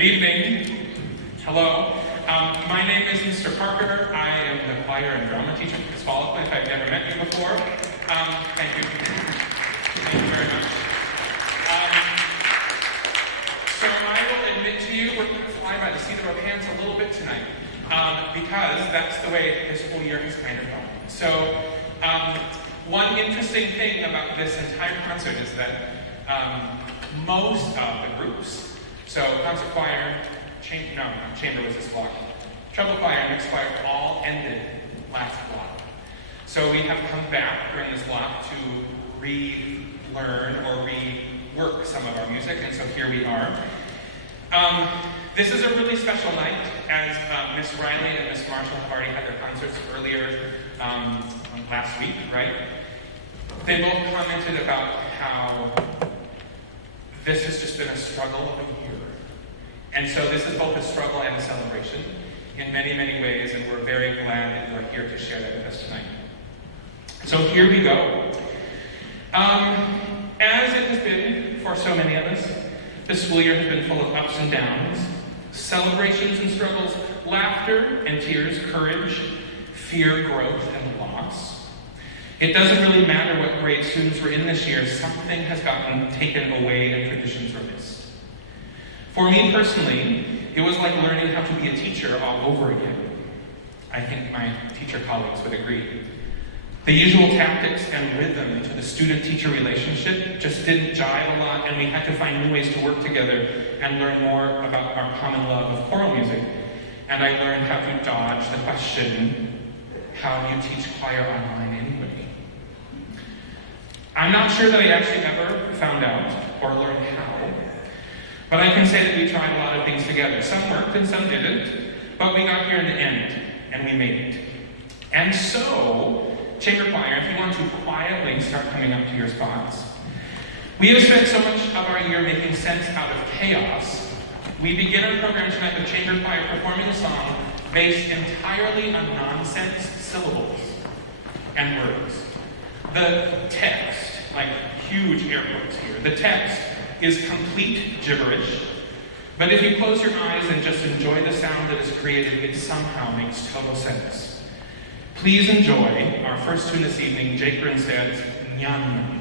Good evening. Hello. My name is Mr. Parker. I am the choir and drama teacher for this fall. If I've never met you before, thank you. Thank you very much. So I will admit to you, we're going to fly by the seat of our pants a little bit tonight, because that's the way this whole year has kind of gone. So one interesting thing about this entire concert is that most of the groups, so concert choir, chamber was this block, treble choir, mixed choir, all ended last block. So we have come back during this block to relearn or rework some of our music, and so here we are. This is a really special night, as Miss Riley and Miss Marshall have already had their concerts earlier last week, right? They both commented about how this has just been a struggle of a year. And so this is both a struggle and a celebration in many, many ways, and we're very glad that you're here to share that with us tonight. So here we go. As it has been for so many of us, the school year has been full of ups and downs, celebrations and struggles, laughter and tears, courage, fear, growth, and loss. It doesn't really matter what grade students were in this year, something has gotten taken away and traditions were missed. For me personally, it was like learning how to be a teacher all over again. I think my teacher colleagues would agree. The usual tactics and rhythm to the student-teacher relationship just didn't jive a lot, and we had to find new ways to work together and learn more about our common love of choral music. And I learned how to dodge the question, how do you teach choir online anyway? I'm not sure that I actually ever found out or learned how, but I can say that we tried a lot of things together. Some worked and some didn't, but we got here in the end, and we made it. And so, chamber choir, if you want to quietly start coming up to your spots, we have spent so much of our year making sense out of chaos. We begin our program tonight with chamber choir performing a song based entirely on nonsense syllables and words. The text, like huge air quotes here, the text is complete gibberish, but if you close your eyes and just enjoy the sound that is created, it somehow makes total sense. Please enjoy our first tune this evening, Jake Grinstead's Nyan.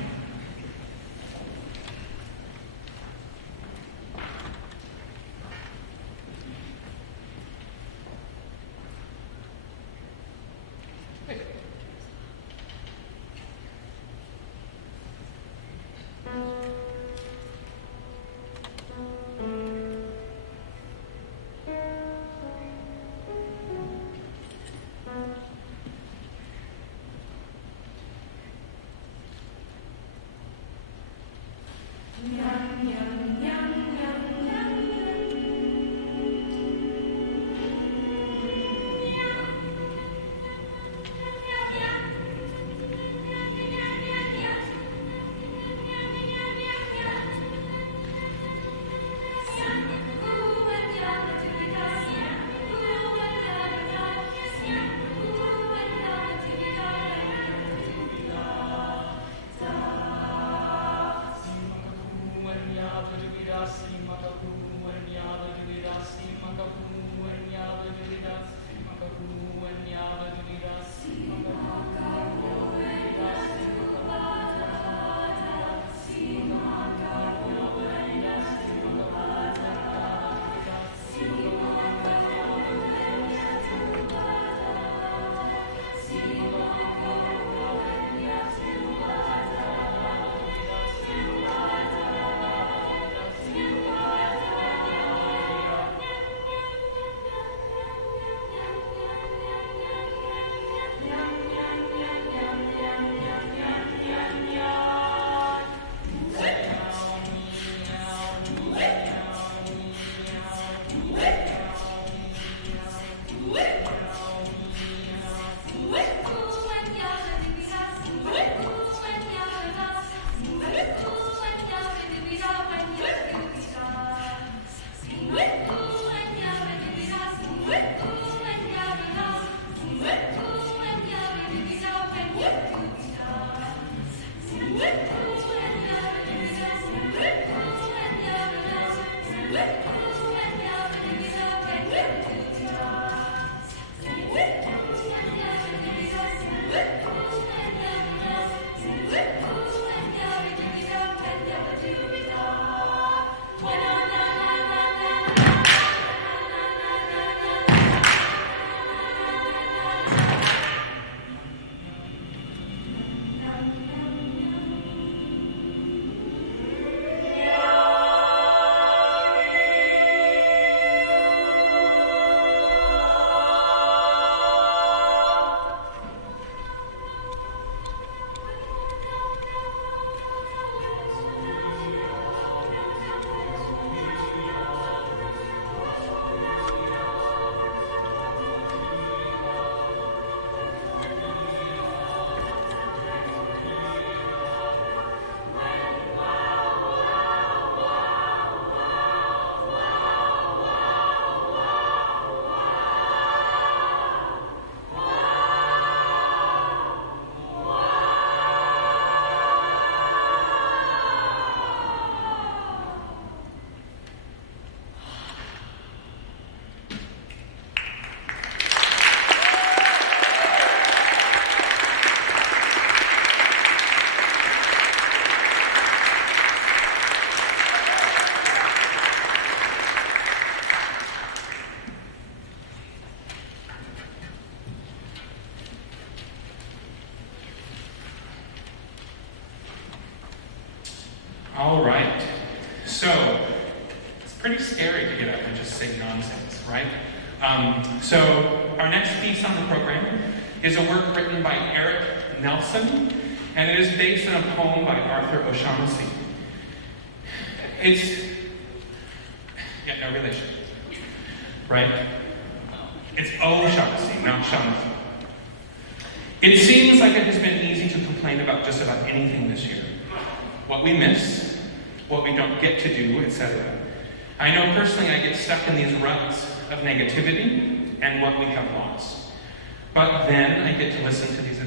say nonsense, right? So our next piece on the program is a work written by Eric Nelson, and it is based on a poem by Arthur O'Shaughnessy. It's, no relation, right? It's O'Shaughnessy, not Shaughnessy. It seems like it has been easy to complain about just about anything this year. What we miss, what we don't get to do, etc. I know personally I get stuck in these ruts of negativity and what we have lost. But then I get to listen to these.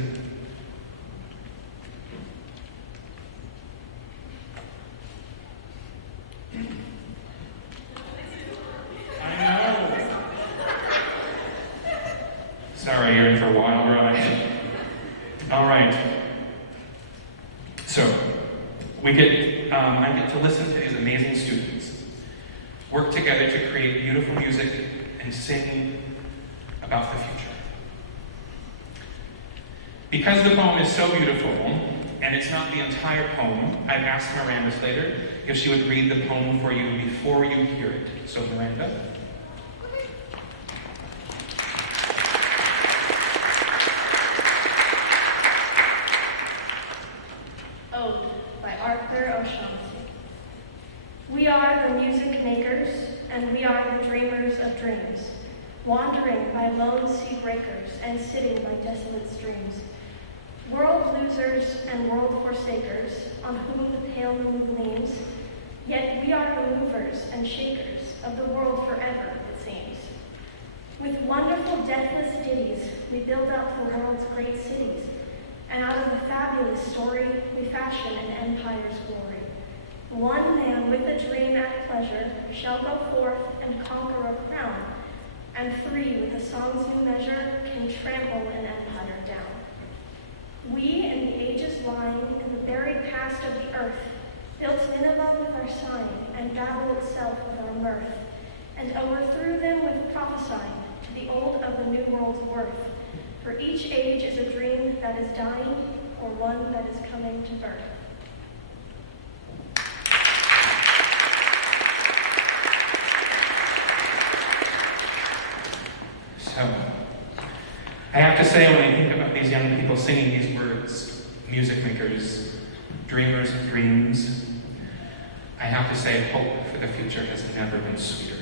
I know. Sorry, you're in for a wild ride. All right. So, I get to listen to these amazing students work together to create beautiful music and sing about the future. Because the poem is so beautiful, and it's not the entire poem, I've asked Miranda Slater if she would read the poem for you before you hear it. So, Miranda. Ode by Arthur O'Shaughnessy. We are the music makers, and we are the dreamers of dreams, wandering by lone sea breakers and sitting by desolate streams. World losers and world forsakers, on whom the pale moon gleams, yet we are the movers and shakers of the world forever, it seems. With wonderful deathless ditties, we build up the world's great cities, and out of the fabulous story, we fashion an empire's glory. One man with a dream at pleasure shall go forth and conquer a crown, and three with a song's new measure can trample an empire down. We, in the ages lying in the buried past of the earth, built Nineveh with our sign, and Babel itself with our mirth, and overthrew them with prophesying to the old of the new world's worth. For each age is a dream that is dying, or one that is coming to birth. So, I have to say, when I think about these young people singing these words, music makers, dreamers of dreams, I have to say, hope for the future has never been sweeter.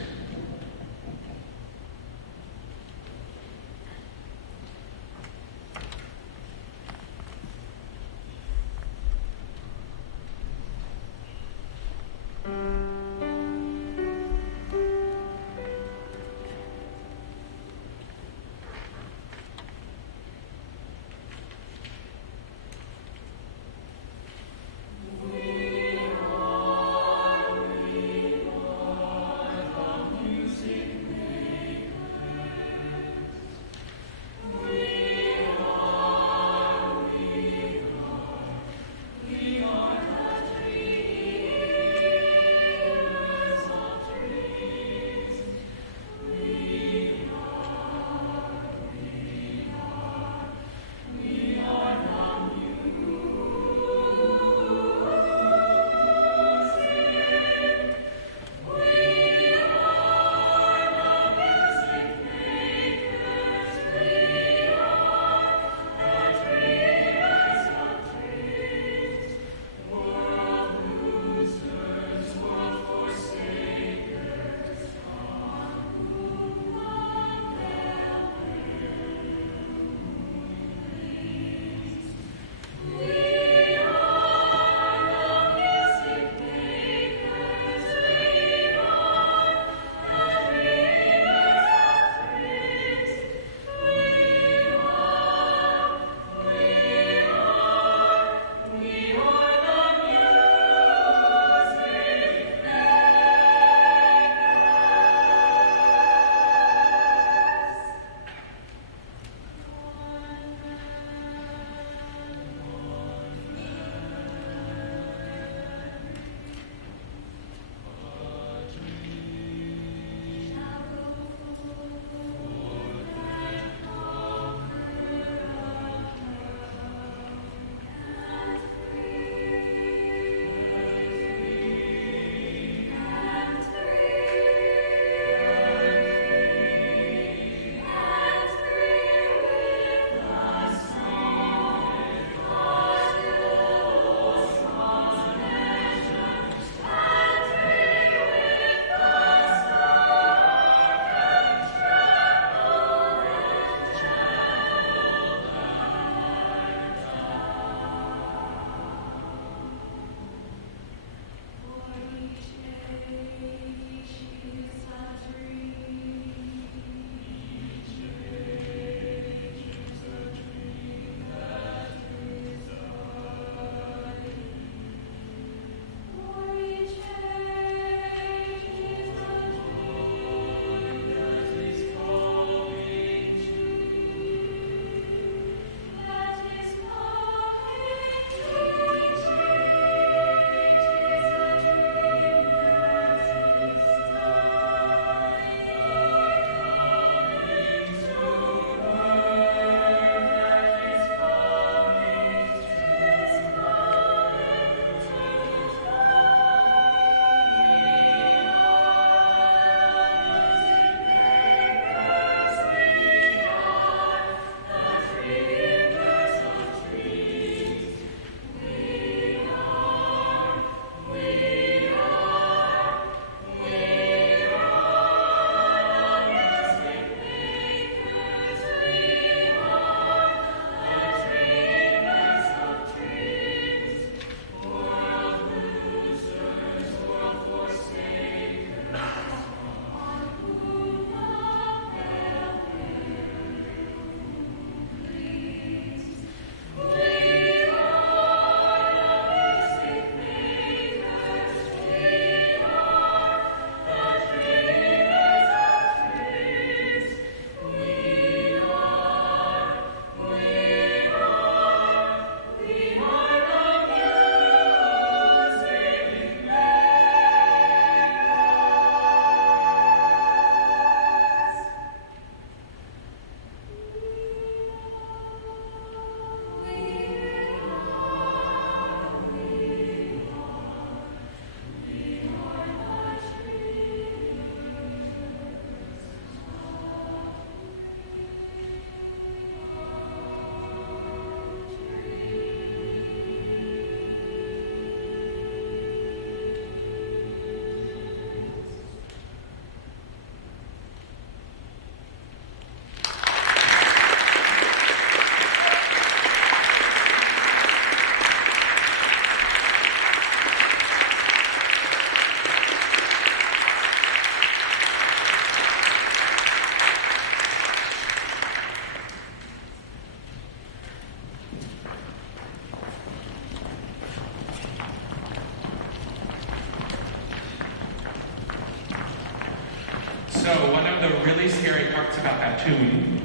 So one of the really scary parts about that tune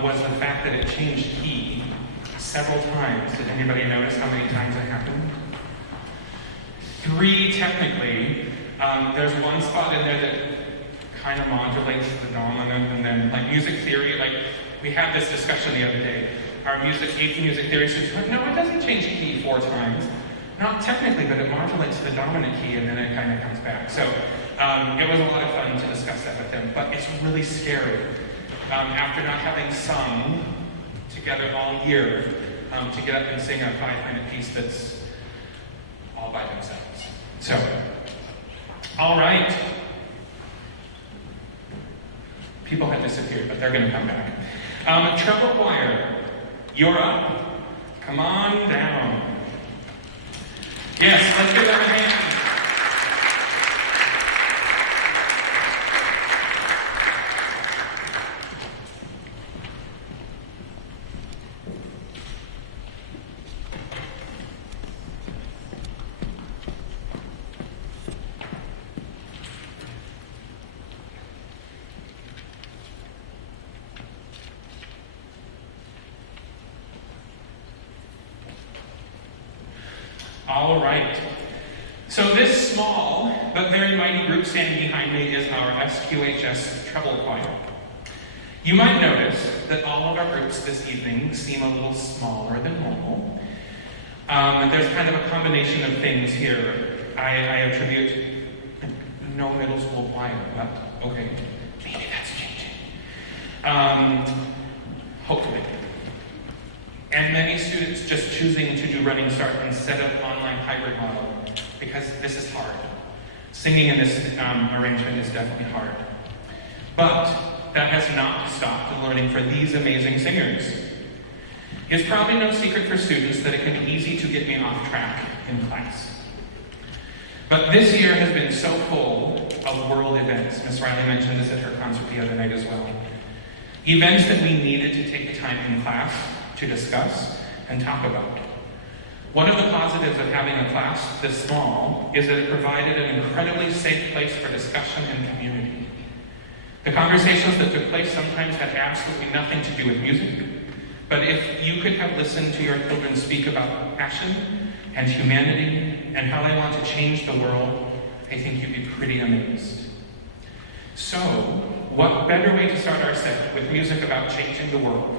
was the fact that it changed key several times. Did anybody notice how many times it happened? 3 technically. There's one spot in there that kind of modulates the dominant, and then like music theory, like we had this discussion the other day. Our music theory students went, no, it doesn't change key 4 times. Not technically, but it modulates the dominant key and then it kind of comes back. So it was a lot of fun to discuss that with them, but it's really scary. After not having sung together all year, to get up and sing a 5-minute piece that's all by themselves. So, all right. People had disappeared, but they're going to come back. Treble choir, you're up. Come on down. Yes, let's give them a hand. All right. So this small but very mighty group standing behind me is our SQHS Treble Choir. You might notice that all of our groups this evening seem a little smaller than normal. There's kind of a combination of things here. I attribute no middle school choir, but okay, maybe that's changing. Hopefully. And many students just choosing to do running start instead of online hybrid model, because this is hard. Singing in this arrangement is definitely hard. But that has not stopped the learning for these amazing singers. It's probably no secret for students that it can be easy to get me off track in class. But this year has been so full of world events. Miss Riley mentioned this at her concert the other night as well. Events that we needed to take the time in class to discuss and talk about. One of the positives of having a class this small is that it provided an incredibly safe place for discussion and community. The conversations that took place sometimes had absolutely nothing to do with music, but if you could have listened to your children speak about passion and humanity and how they want to change the world, I think you'd be pretty amazed. So, what better way to start our set with music about changing the world?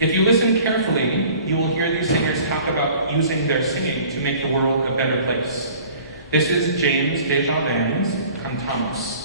If you listen carefully, you will hear these singers talk about using their singing to make the world a better place. This is James Desjardins' Cantamos.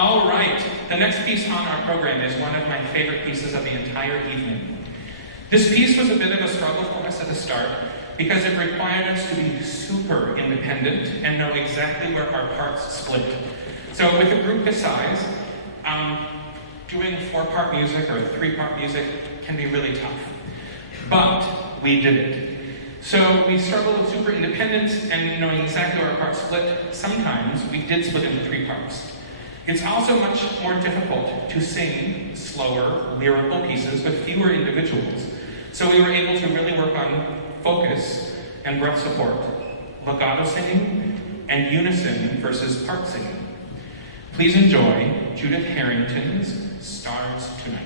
All right, the next piece on our program is one of my favorite pieces of the entire evening. This piece was a bit of a struggle for us at the start because it required us to be super independent and know exactly where our parts split. So with a group this size, doing 4-part music or 3-part music can be really tough. But we did it. So we struggled with super independence and knowing exactly where our parts split. Sometimes we did split into 3 parts. It's also much more difficult to sing slower, lyrical pieces with fewer individuals. So we were able to really work on focus and breath support, legato singing, and unison versus part singing. Please enjoy Judith Harrington's Stars Tonight.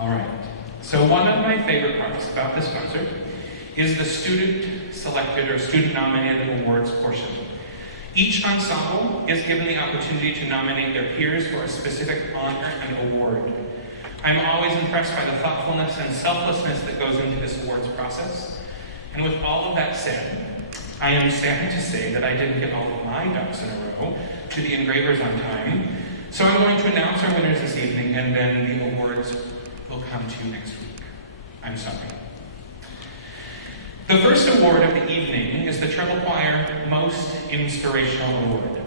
All right. So one of my favorite parts about this concert is the student-selected or student-nominated awards portion. Each ensemble is given the opportunity to nominate their peers for a specific honor and award. I'm always impressed by the thoughtfulness and selflessness that goes into this awards process. And with all of that said, I am sad to say that I didn't get all of my ducks in a row to the engravers on time. So I'm going to announce our winners this evening, and then the awards will come to you next week. I'm sorry. The first award of the evening is the Treble Choir Most Inspirational Award.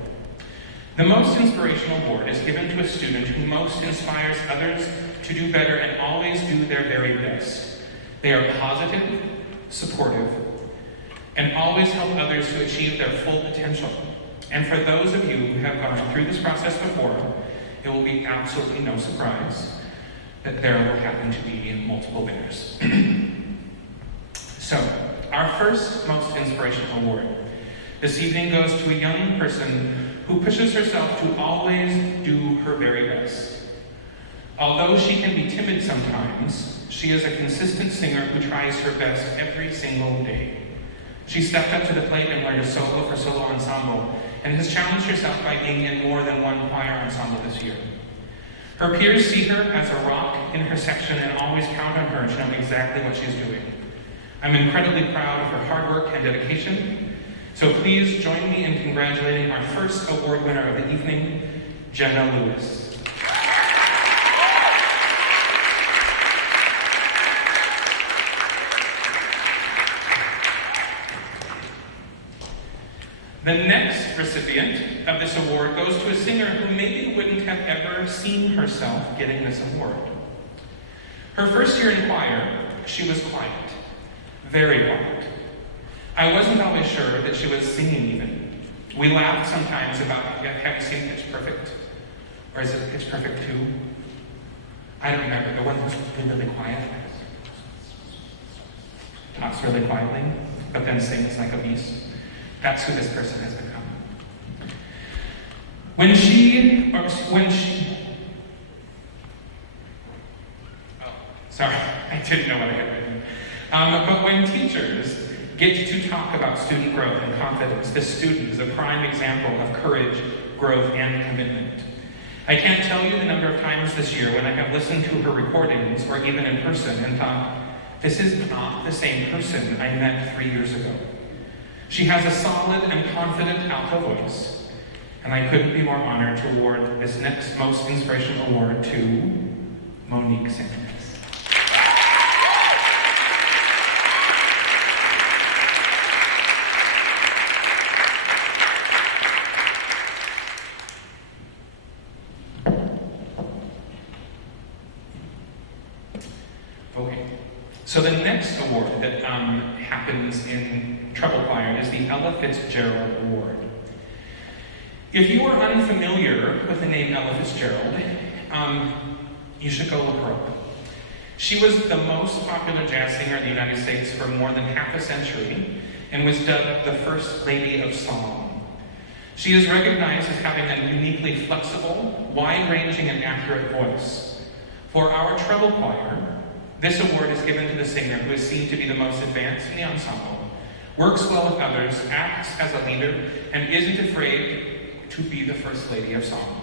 The Most Inspirational Award is given to a student who most inspires others to do better and always do their very best. They are positive, supportive, and always help others to achieve their full potential. And for those of you who have gone through this process before, it will be absolutely no surprise that there will happen to be multiple winners. So, our first Most Inspirational Award this evening goes to a young person who pushes herself to always do her very best. Although she can be timid sometimes, she is a consistent singer who tries her best every single day. She stepped up to the plate and learned a solo for solo ensemble and has challenged herself by being in more than one choir ensemble this year. Her peers see her as a rock in her section and always count on her to know exactly what she's doing. I'm incredibly proud of her hard work and dedication, so please join me in congratulating our first award winner of the evening, Jenna Lewis. The next recipient of this award goes to a singer who maybe wouldn't have ever seen herself getting this award. Her first year in choir, she was quiet, very quiet. I wasn't always sure that she was singing even. We laughed sometimes about, have you seen Pitch Perfect? Or is it Pitch Perfect 2? I don't remember, the one who's really quiet. Talks really quietly, but then sings like a beast. That's who this person has become. When she, sorry, I didn't know what I had written. But when teachers get to talk about student growth and confidence, this student is a prime example of courage, growth, and commitment. I can't tell you the number of times this year when I have listened to her recordings or even in person and thought, this is not the same person I met 3 years ago. She has a solid and confident alto voice, and I couldn't be more honored to award this next Most Inspirational Award to Monique Simmons. Okay, so the next award that happens in treble choir is the Ella Fitzgerald Award. If you are unfamiliar with the name Ella Fitzgerald, you should go look her up. She was the most popular jazz singer in the United States for more than half a century and was dubbed the First Lady of Song. She is recognized as having a uniquely flexible, wide-ranging, and accurate voice. For our treble choir, this award is given to the singer who is seen to be the most advanced in the ensemble, works well with others, acts as a leader, and isn't afraid to be the First Lady of Song.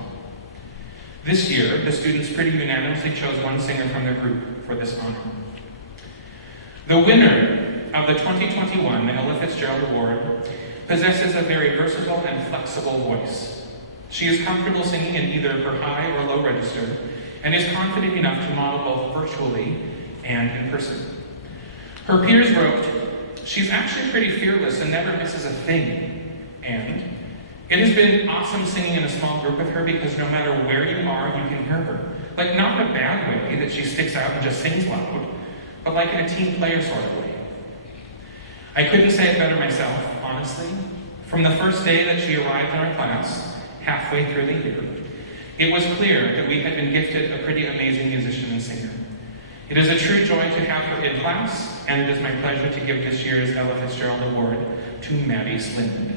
This year, the students pretty unanimously chose one singer from their group for this honor. The winner of the 2021 Ella Fitzgerald Award possesses a very versatile and flexible voice. She is comfortable singing in either her high or low register, and is confident enough to model both virtually and in person. Her peers wrote, she's actually pretty fearless and never misses a thing. And it has been awesome singing in a small group with her because no matter where you are, you can hear her. Like, not in a bad way that she sticks out and just sings loud, but like in a team player sort of way. I couldn't say it better myself, honestly. From the first day that she arrived in our class, halfway through the year, it was clear that we had been gifted a pretty amazing musician and singer. It is a true joy to have her in class, and it is my pleasure to give this year's Ella Fitzgerald Award to Maddie Slind.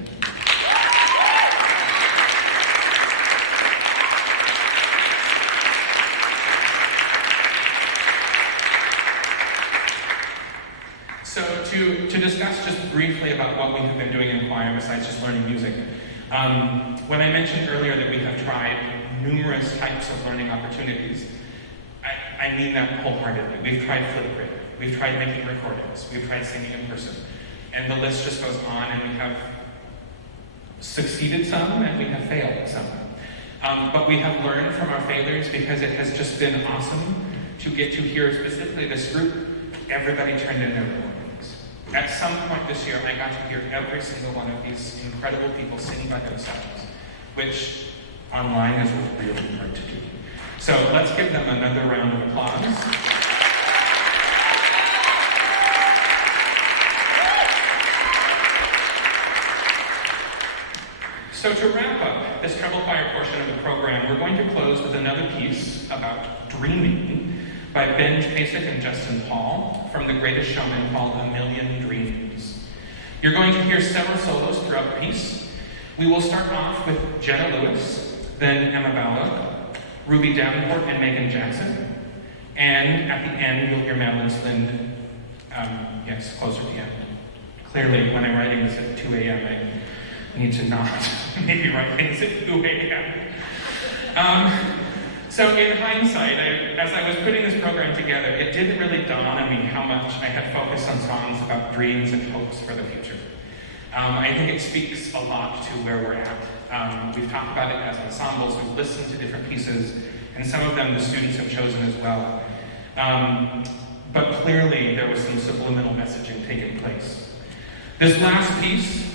to discuss just briefly about what we have been doing in choir besides just learning music. When I mentioned earlier that we have tried numerous types of learning opportunities, I mean that wholeheartedly. We've tried Flipgrid, we've tried making recordings, we've tried singing in person, and the list just goes on, and we have succeeded some and we have failed some. But we have learned from our failures because it has just been awesome to get to hear specifically this group. Everybody turned in their recordings. At some point this year, I got to hear every single one of these incredible people singing by themselves, which online is really hard to do. So let's give them another round of applause. So to wrap up this treble choir portion of the program, we're going to close with another piece about dreaming by Ben Pasek and Justin Paul from The Greatest Showman called A Million Dreams. You're going to hear several solos throughout the piece. We will start off with Jetta Lewis, then Emma Ballow, Ruby Davenport and Megan Jackson, and at the end you'll hear Madeline Slind, closer to the end. Clearly, when I'm writing this at 2 a.m., I need to not maybe write things at 2 a.m. So in hindsight, as I was putting this program together, it didn't really dawn on me how much I had focused on songs about dreams and hopes for the future. I think it speaks a lot to where we're at. We've talked about it as ensembles, we've listened to different pieces, and some of them the students have chosen as well. But clearly there was some subliminal messaging taking place. This last piece,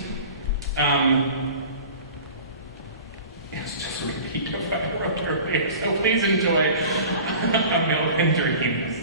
it's just a repeat of what I wrote earlier, so please enjoy A Million Dreams.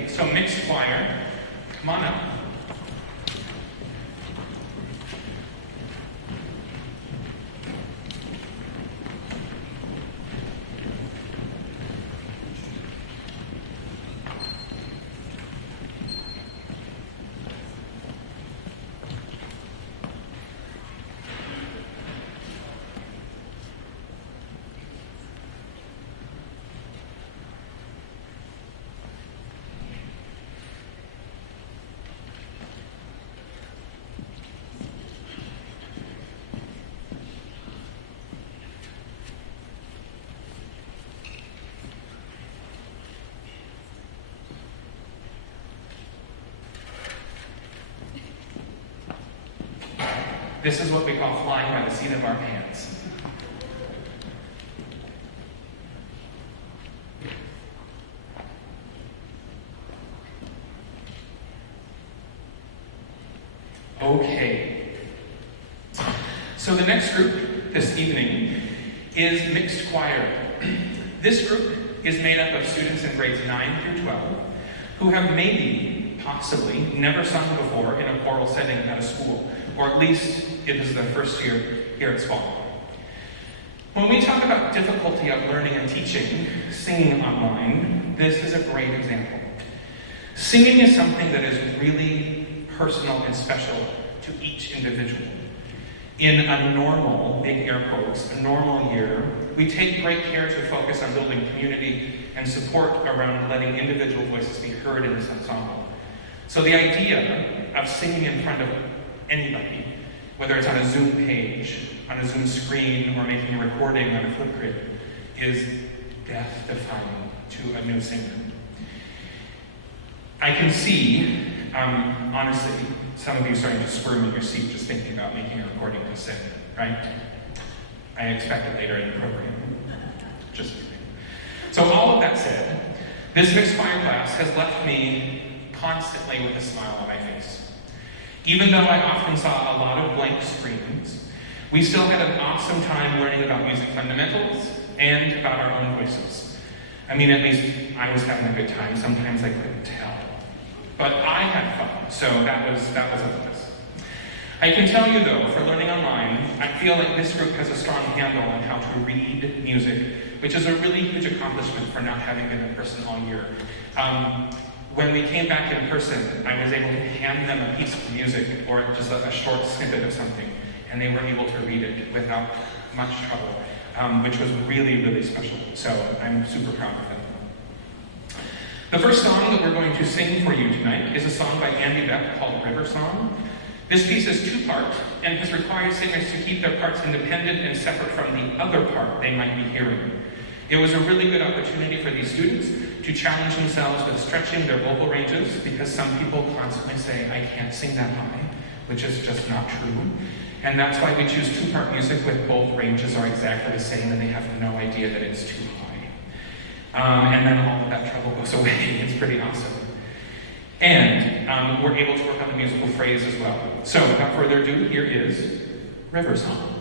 Okay, so mixed choir, come on up. This is what we call flying by the seat of our pants. Okay. So the next group this evening is mixed choir. This group is made up of students in grades 9 through 12 who have maybe, possibly, never sung before in a choral setting at a school, or at least it is their first year here at SQHS. When we talk about difficulty of learning and teaching singing online, this is a great example. Singing is something that is really personal and special to each individual. In a normal, big air quotes, a normal year, we take great care to focus on building community and support around letting individual voices be heard in this ensemble. So the idea of singing in front of anybody, whether it's on a Zoom page, on a Zoom screen, or making a recording on a Flipgrid, is death-defying to a new singer. I can see, honestly, some of you starting to squirm in your seat just thinking about making a recording to sing, right? I expect it later in the program. Just kidding. So all of that said, this mixed choir class has left me constantly with a smile on my face. Even though I often saw a lot of blank screens, we still had an awesome time learning about music fundamentals and about our own voices. I mean, at least I was having a good time. Sometimes I couldn't tell. But I had fun, so that was a plus. I can tell you though, for learning online, I feel like this group has a strong handle on how to read music, which is a really huge accomplishment for not having been in person all year. When we came back in person, I was able to hand them a piece of music or just a short snippet of something, and they were able to read it without much trouble, which was really, really special. So I'm super proud of them. The first song that we're going to sing for you tonight is a song by Andy Beck called River Song. This piece is two-part and has required singers to keep their parts independent and separate from the other part they might be hearing. It was a really good opportunity for these students to challenge themselves with stretching their vocal ranges, because some people constantly say, I can't sing that high, which is just not true. And that's why we choose two-part music with both ranges are exactly the same and they have no idea that it's too high. And then all of that trouble goes away. It's pretty awesome. And we're able to work on the musical phrase as well. So without further ado, here is River Song.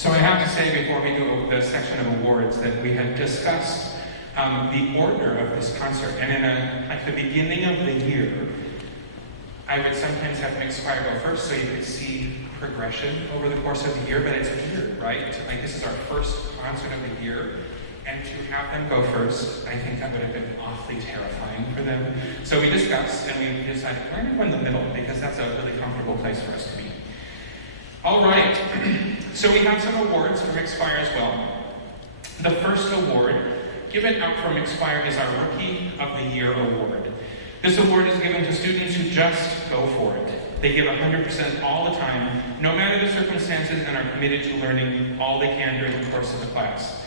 So I have to say before we do the section of awards that we had discussed the order of this concert, and at the beginning of the year, I would sometimes have mixed choir go first so you could see progression over the course of the year, but it's weird, right? Like this is our first concert of the year, and to have them go first, I think that would have been awfully terrifying for them. So we discussed and we decided we're going to go in the middle because that's a really comfortable place for us to be. All right, so we have some awards for mixed choir as well. The first award given out for mixed choir is our Rookie of the Year award. This award is given to students who just go for it. They give 100% all the time, no matter the circumstances, and are committed to learning all they can during the course of the class.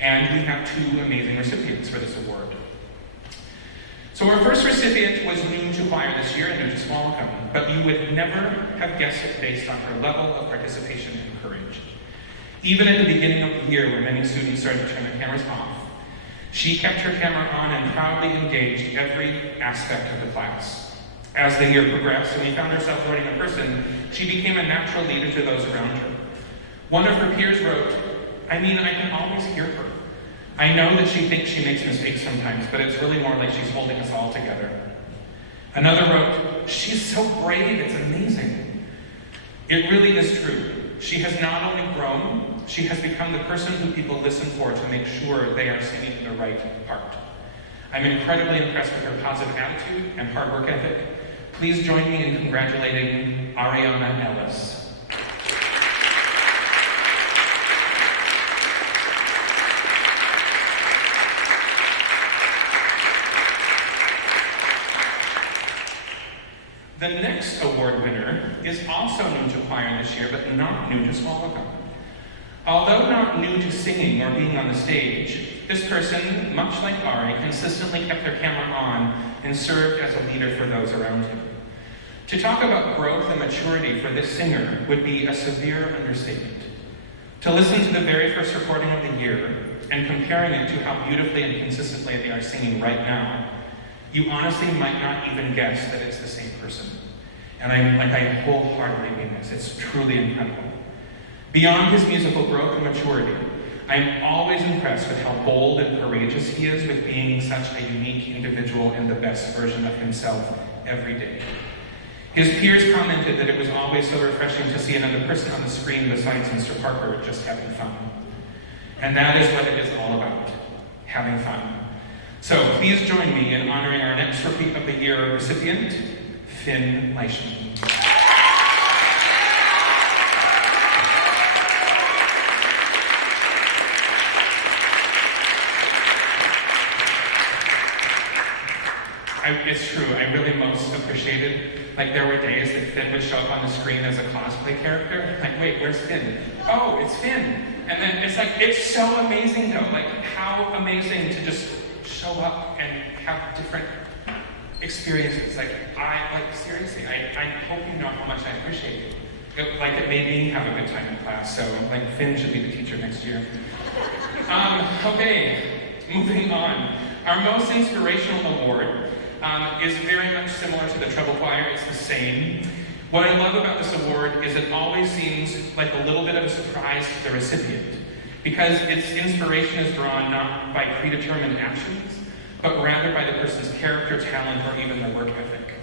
And we have two amazing recipients for this award. So our first recipient was new to choir this year and new to small company, but you would never have guessed it based on her level of participation and courage. Even at the beginning of the year, where many students started to turn their cameras off, she kept her camera on and proudly engaged every aspect of the class. As the year progressed and we found ourselves learning a person, she became a natural leader to those around her. One of her peers wrote, I can always hear her. I know that she thinks she makes mistakes sometimes, but it's really more like she's holding us all together. Another wrote, she's so brave, it's amazing. It really is true. She has not only grown, she has become the person who people listen for to make sure they are singing the right part. I'm incredibly impressed with her positive attitude and hard work ethic. Please join me in congratulating Ariana Ellis. The next award winner is also new to choir this year, but not new to small vocal. Although not new to singing or being on the stage, this person, much like Ari, consistently kept their camera on and served as a leader for those around him. To talk about growth and maturity for this singer would be a severe understatement. To listen to the very first recording of the year and comparing it to how beautifully and consistently they are singing right now, you honestly might not even guess that it's the same person. And I wholeheartedly mean this. It's truly incredible. Beyond his musical growth and maturity, I am always impressed with how bold and courageous he is with being such a unique individual and the best version of himself every day. His peers commented that it was always so refreshing to see another person on the screen besides Mr. Parker just having fun. And that is what it is all about, having fun. So please join me in honoring our next Rookie of the Year recipient, Finn Leishman. It's true, I really most appreciated, there were days that Finn would show up on the screen as a cosplay character. Wait, where's Finn? Oh, it's Finn. And then it's so amazing though, how amazing to just show up and have different experiences. Seriously, I hope you know how much I appreciate it. It made me have a good time in class, so Finn should be the teacher next year. Okay, moving on. Our most inspirational award is very much similar to the treble choir. It's the same. What I love about this award is it always seems like a little bit of a surprise to the recipient, because its inspiration is drawn not by predetermined actions, but rather by the person's character, talent, or even their work ethic.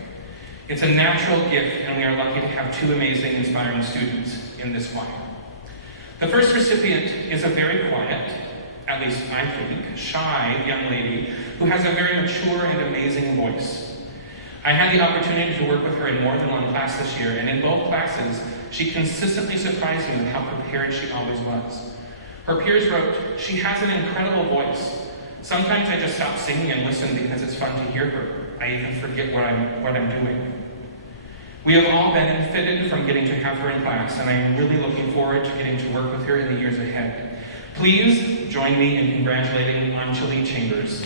It's a natural gift, and we are lucky to have two amazing, inspiring students in this choir. The first recipient is a very quiet, at least I think, shy young lady who has a very mature and amazing voice. I had the opportunity to work with her in more than one class this year, and in both classes, she consistently surprised me with how prepared she always was. Her peers wrote, she has an incredible voice. Sometimes I just stop singing and listen because it's fun to hear her. I even forget what I'm doing. We have all benefited from getting to have her in class, and I am really looking forward to getting to work with her in the years ahead. Please join me in congratulating Anjali Chambers.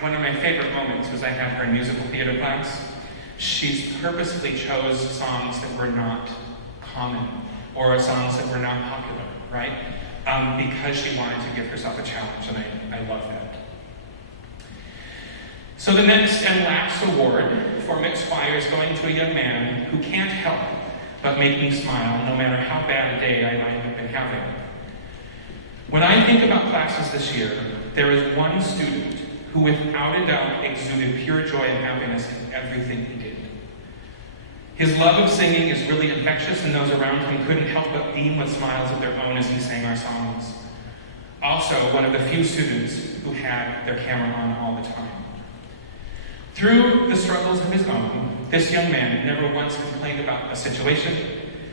One of my favorite moments was I had her in musical theater class. She purposefully chose songs that were not common or songs that were not popular, right? Because she wanted to give herself a challenge, and I love that. So the next and last award for mixed choir is going to a young man who can't help but make me smile no matter how bad a day I might have been having. When I think about classes this year, there is one student who without a doubt exuded pure joy and happiness in everything he did. His love of singing is really infectious, and those around him couldn't help but beam with smiles of their own as he sang our songs. Also, one of the few students who had their camera on all the time. Through the struggles of his own, this young man never once complained about a situation.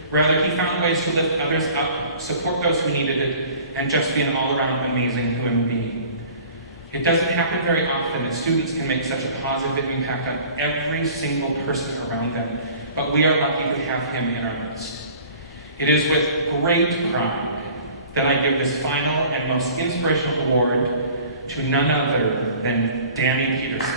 Rather, he found ways to lift others up, support those who needed it, and just be an all-around amazing human being. It doesn't happen very often that students can make such a positive impact on every single person around them, but we are lucky to have him in our midst. It is with great pride that I give this final and most inspirational award to none other than Danny Peterson.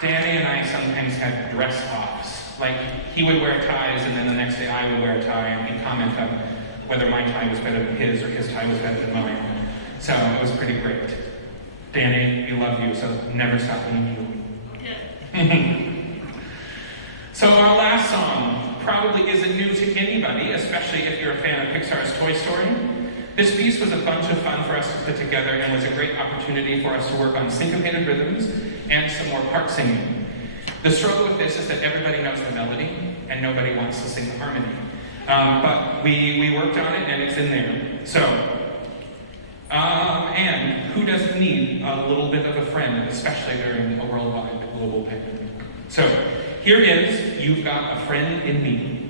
Danny and I sometimes had dress-offs. Like, he would wear ties, and then the next day I would wear a tie, and he'd comment on whether my tie was better than his, or his tie was better than mine. So it was pretty great. Danny, we love you, so never stop being you. So our last song probably isn't new to anybody, especially if you're a fan of Pixar's Toy Story. This piece was a bunch of fun for us to put together and was a great opportunity for us to work on syncopated rhythms and some more part singing. The struggle with this is that everybody knows the melody and nobody wants to sing the harmony. But we worked on it and it's in there. So, and who doesn't need a little bit of a friend, especially during a worldwide global pandemic? So, here is You've Got a Friend in Me.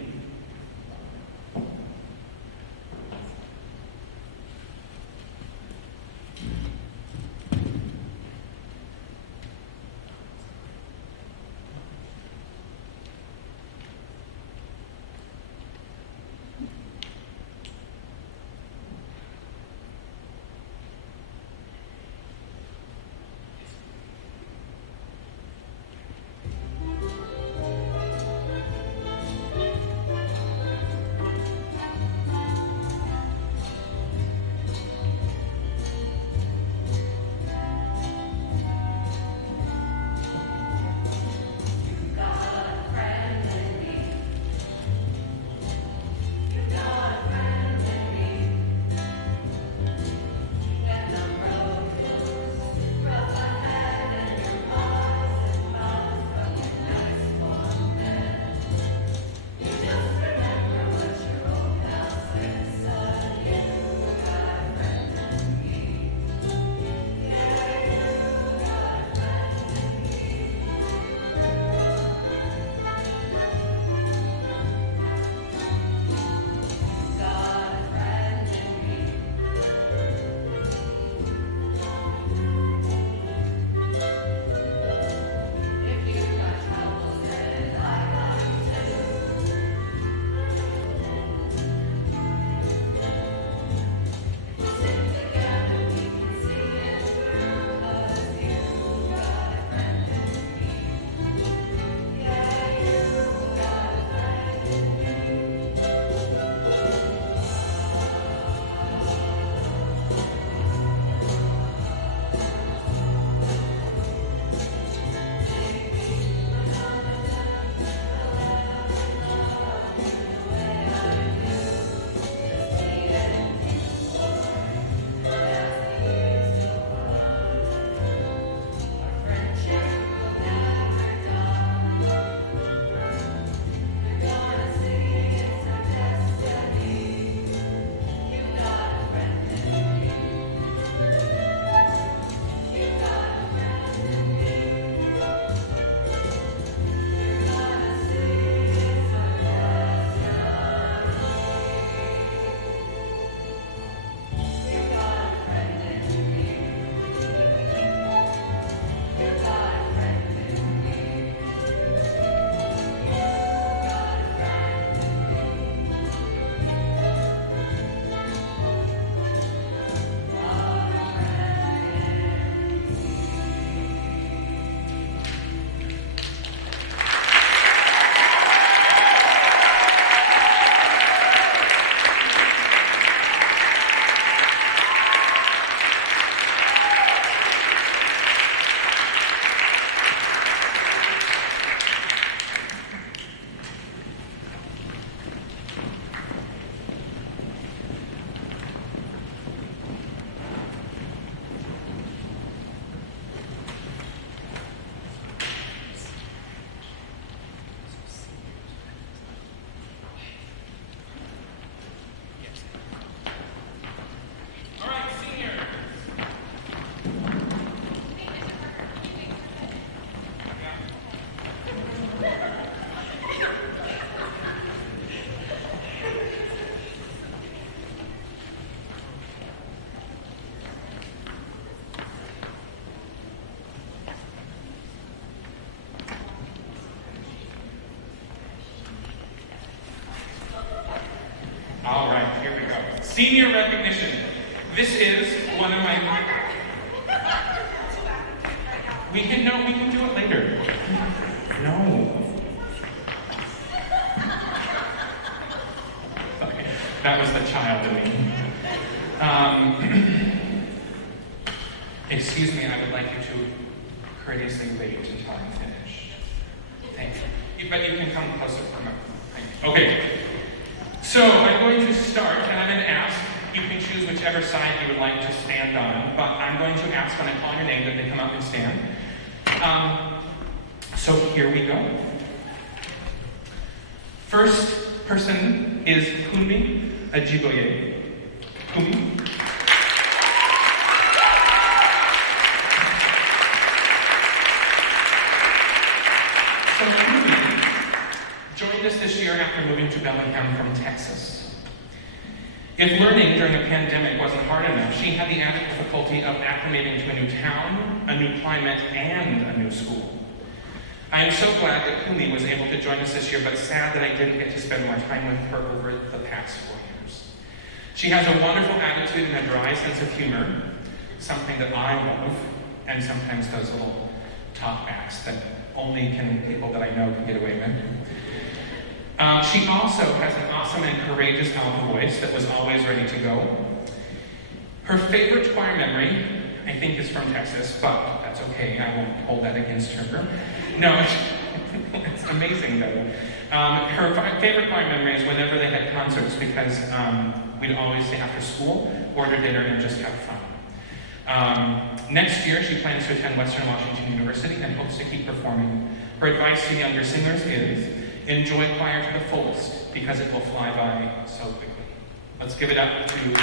Senior recognition. This is one of my... We can do it later. No. Okay, that was the child in me. Excuse me, I would like you to courteously wait until I'm finished. Thank you. But you can come closer for a moment. Thank you. Okay. So I'm going to start, and I'm going to ask. You can choose whichever side you would like to stand on, but I'm going to ask when I call your name that they come up and stand. So here we go. First person is Kunmi Ajiboye. Kunmi. So Kunmi joined us this year after moving to Bellingham from Texas. If learning during a pandemic wasn't hard enough, she had the added difficulty of acclimating to a new town, a new climate, and a new school. I am so glad that Kumi was able to join us this year, but sad that I didn't get to spend more time with her over the past 4 years. She has a wonderful attitude and a dry sense of humor, something that I love, and sometimes those little talkbacks that only people that I know can get away with. She also has an awesome and courageous alto voice that was always ready to go. Her favorite choir memory, I think, is from Texas, but that's okay. I won't hold that against her. No, it's amazing though. Her favorite choir memory is whenever they had concerts, because we'd always stay after school, order dinner, and just have fun. Next year, she plans to attend Western Washington University and hopes to keep performing. Her advice to younger singers is, enjoy choir to the fullest, because it will fly by so quickly. Let's give it up to Kumi.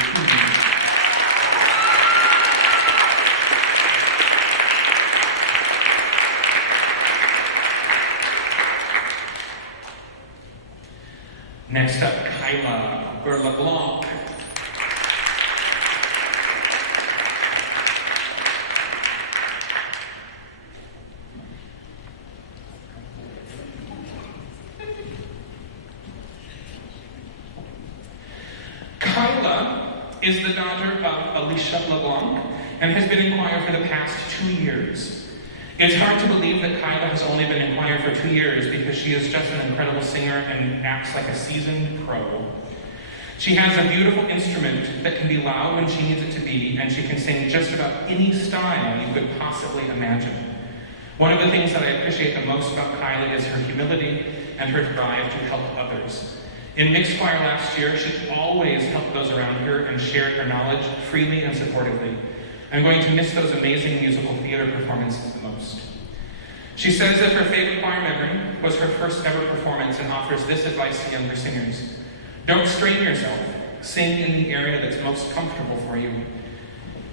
Next up, Kyla Berleblanc. Kyla is the daughter of Alicia LeBlanc and has been in choir for the past 2 years. It's hard to believe that Kyla has only been in choir for 2 years because she is just an incredible singer and acts like a seasoned pro. She has a beautiful instrument that can be loud when she needs it to be, and she can sing just about any style you could possibly imagine. One of the things that I appreciate the most about Kyla is her humility and her drive to help others. In mixed choir last year, she always helped those around her and shared her knowledge freely and supportively. I'm going to miss those amazing musical theater performances the most. She says that her favorite choir memory was her first ever performance and offers this advice to younger singers. Don't strain yourself. Sing in the area that's most comfortable for you.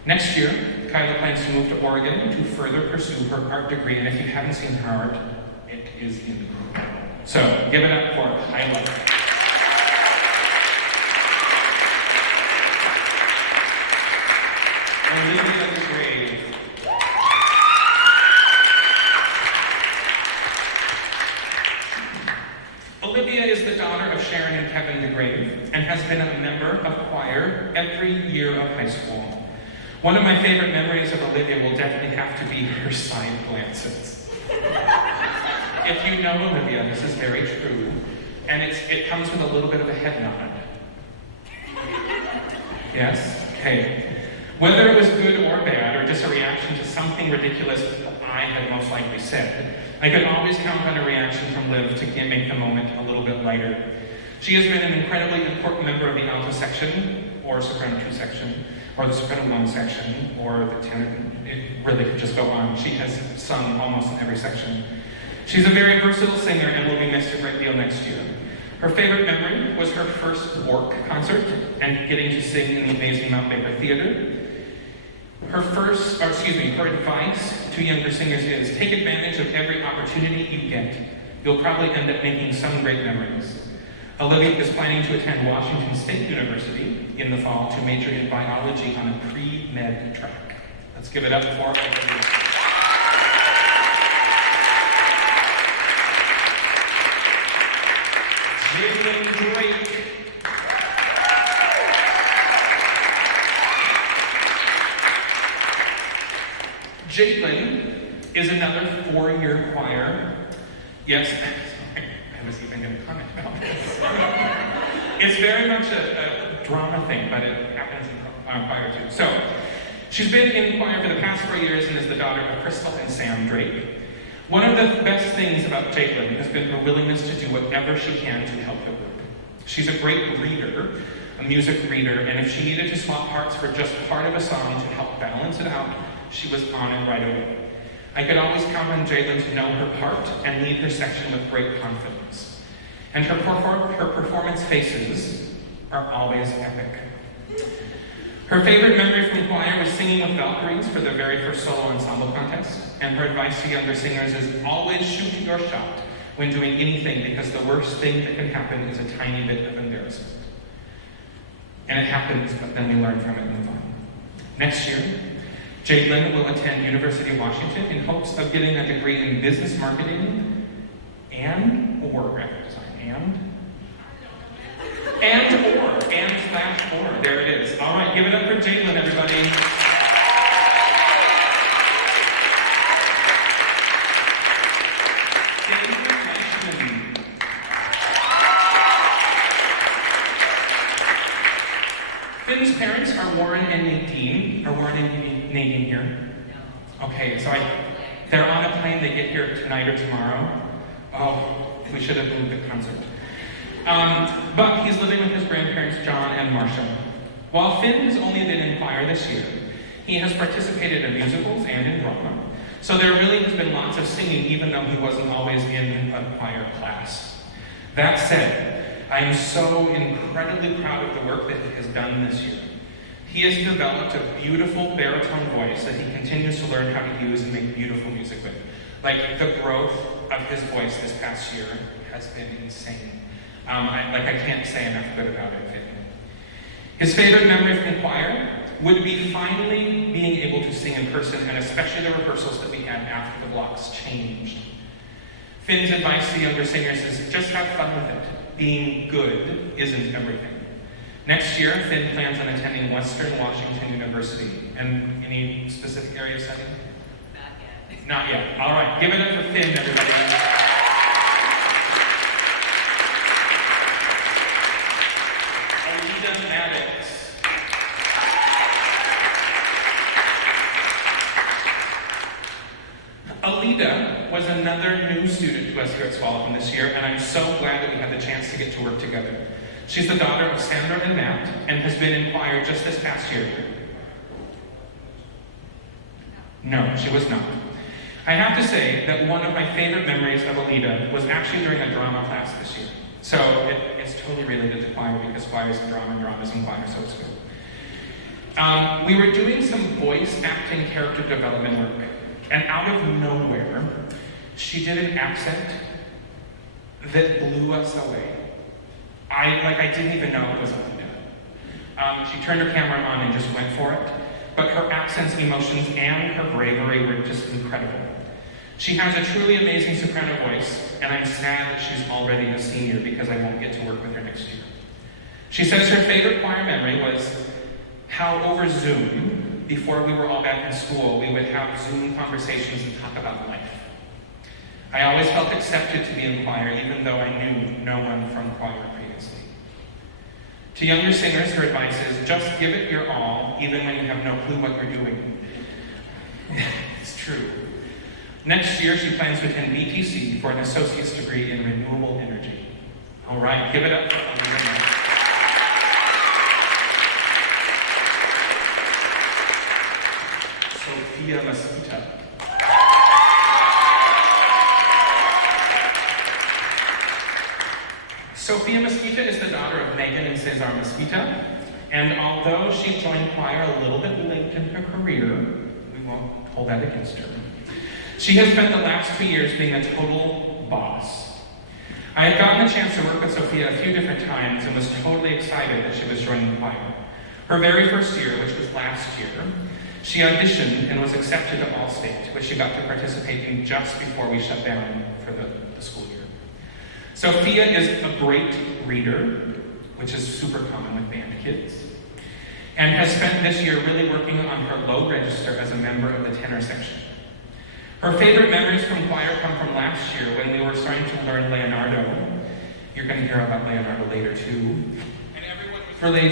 Next year, Kyla plans to move to Oregon to further pursue her art degree, and if you haven't seen her art, it is incredible. So, give it up for Kyla. Olivia DeGrave. Olivia is the daughter of Sharon and Kevin DeGrave and has been a member of choir every year of high school. One of my favorite memories of Olivia will definitely have to be her side glances. If you know Olivia, this is very true, and it comes with a little bit of a head nod. Yes? Okay. Whether it was good or bad, or just a reaction to something ridiculous that I had most likely said, I could always count on a reaction from Liv to make the moment a little bit lighter. She has been an incredibly important member of the alto section, or soprano 2 section, or the soprano 1 section, or the tenor. It really could just go on. She has sung almost in every section. She's a very versatile singer and will be missed a great deal next year. Her favorite memory was her first Bork concert and getting to sing in the amazing Mount Baker Theater. Her advice to younger singers is, take advantage of every opportunity you get. You'll probably end up making some great memories. Olivia is planning to attend Washington State University in the fall to major in biology on a pre-med track. Let's give it up for Olivia. Jalen Drake. is another 4-year choir. Yes, sorry, I was even going to comment about this. It's very much a drama thing, but it happens in choir too. So, she's been in choir for the past 4 years and is the daughter of Crystal and Sam Drake. One of the best things about Jacqueline has been her willingness to do whatever she can to help the group. She's a great reader, a music reader, and if she needed to swap parts for just part of a song to help balance it out, she was on it right away. I could always count on Jacqueline to know her part and lead her section with great confidence. And her performance faces are always epic. Her favorite memory from choir was singing with Valkyries for the very first solo ensemble contest, and her advice to younger singers is always shoot your shot when doing anything, because the worst thing that can happen is a tiny bit of embarrassment. And it happens, but then we learn from it and move on. Next year, Jacqueline will attend University of Washington in hopes of getting a degree in business marketing or graphic design, and/or. There it is. All right, give it up for Jacqueline, everybody. Finn's parents are Warren and Nadine. Are Warren and Nadine here? No. Okay, so they're on a plane. They get here tonight or tomorrow. Oh, we should have moved the concert. But he's living with his grandparents, John and Marcia. While Finn has only been in choir this year, he has participated in musicals and in drama. So there really has been lots of singing, even though he wasn't always in a choir class. That said, I am so incredibly proud of the work that he has done this year. He has developed a beautiful baritone voice that he continues to learn how to use and make beautiful music with. Like, the growth of his voice this past year has been insane. I can't say enough good about it. His favorite memory from choir would be finally being able to sing in person, and especially the rehearsals that we had after the blocks changed. Finn's advice to younger singers is just have fun with it. Being good isn't everything. Next year, Finn plans on attending Western Washington University. And any specific area of study? Not yet. Not yet. All right, give it up for Finn, everybody. Alida Maddox. Alida was another new student to us here at Swallowcombe this year, and I'm so glad that we had the chance to get to work together. She's the daughter of Sandra and Matt, and has been in choir just this past year. No, she was not. I have to say that one of my favorite memories of Alida was actually during a drama class this year. So it's totally related to choir, because choir is in drama and drama is in choir, so it's good. We were doing some voice acting character development work, and out of nowhere, she did an accent that blew us away. I didn't even know it was Alida. She turned her camera on and just went for it, but her accents, emotions, and her bravery were just incredible. She has a truly amazing soprano voice, and I'm sad that she's already a senior because I won't get to work with her next year. She says her favorite choir memory was how over Zoom, before we were all back in school, we would have Zoom conversations and talk about life. I always felt accepted to be in choir, even though I knew no one from choir previously. To younger singers, her advice is just give it your all, even when you have no clue what you're doing. It's true. Next year, she plans to attend BTC for an associate's degree in renewable energy. All right, give it up for Alida. Sophia Mesquita. Sophia Mesquita is the daughter of Megan and Cesar Mesquita, and although she joined choir a little bit late in her career, we won't hold that against her. She has spent the last 2 years being a total boss. I had gotten a chance to work with Sophia a few different times and was totally excited that she was joining choir. Her very first year, which was last year, she auditioned and was accepted to Allstate, which she got to participate in just before we shut down for the school year. Sophia is a great reader, which is super common with band kids, and has spent this year really working on her low register as a member of the tenor section. Her favorite memories from choir come from last year when we were starting to learn Leonardo. You're going to hear about Leonardo later too. And everyone was really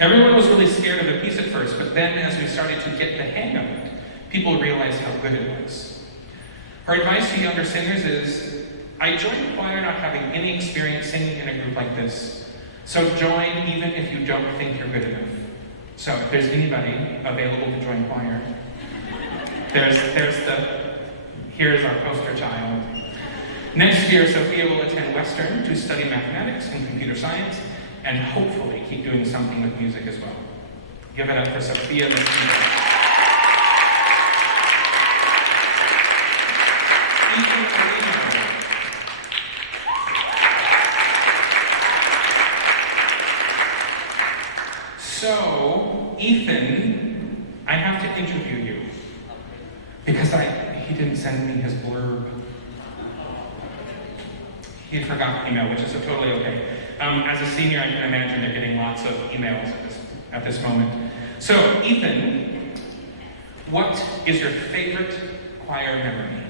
Everyone was really scared of the piece at first, but then as we started to get the hang of it, people realized how good it was. Her advice to younger singers is, I joined choir not having any experience singing in a group like this, so join even if you don't think you're good enough. So if there's anybody available to join choir, here's our poster child. Next year, Sophia will attend Western to study mathematics and computer science, and hopefully keep doing something with music as well. Give it up for Sophia. So, Ethan, I have to interview you because he didn't send me his blurb. He had forgotten email, which is totally okay. As a senior, I can imagine they're getting lots of emails at this moment. So, Ethan, what is your favorite choir memory?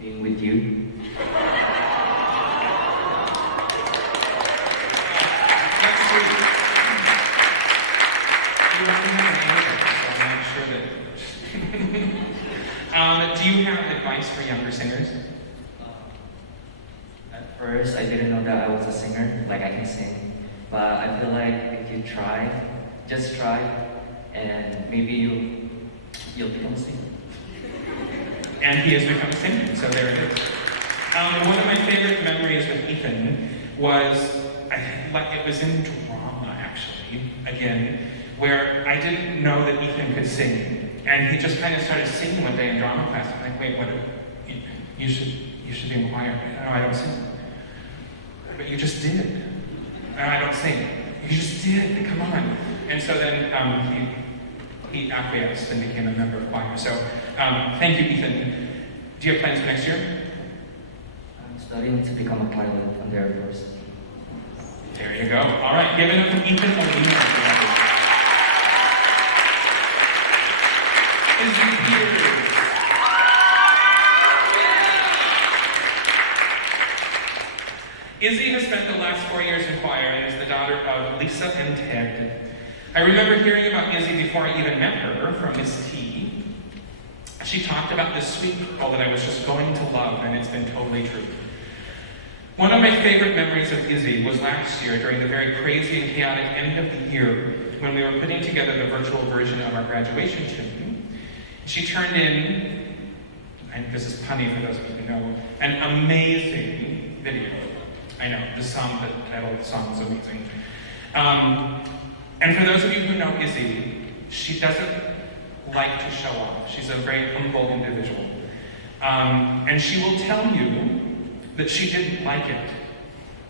Being with you. That's sweet. You already have an answer, so I'm not sure that. Do you have advice for younger singers? At first, I didn't know that I was a singer, like I can sing. But I feel like if you try, just try, and maybe you'll become a singer. And he has become a singer, so there it is. One of my favorite memories with Ethan was, it was in drama, actually, again, where I didn't know that Ethan could sing. And he just kind of started singing one day in drama class. I'm like, wait, what? You should be in choir. No, I don't sing. But you just did. No, I don't sing. You just did. Come on. And so then he acquiesced and became a member of choir. So thank you, Ethan. Do you have plans for next year? I'm studying to become a pilot on the Air Force. There you go. All right, give it up to Ethan Molina. Izzy Peters. Izzy has spent the last 4 years in choir and is the daughter of Lisa and Ted. I remember hearing about Izzy before I even met her from Miss T. She talked about this sweet girl that I was just going to love, and it's been totally true. One of my favorite memories of Izzy was last year during the very crazy and chaotic end of the year when we were putting together the virtual version of our graduation tune. She turned in, and this is punny for those of you who know, an amazing video. I know, the title of the song is amazing. And for those of you who know Izzy, she doesn't like to show off. She's a very humble individual. And she will tell you that she didn't like it.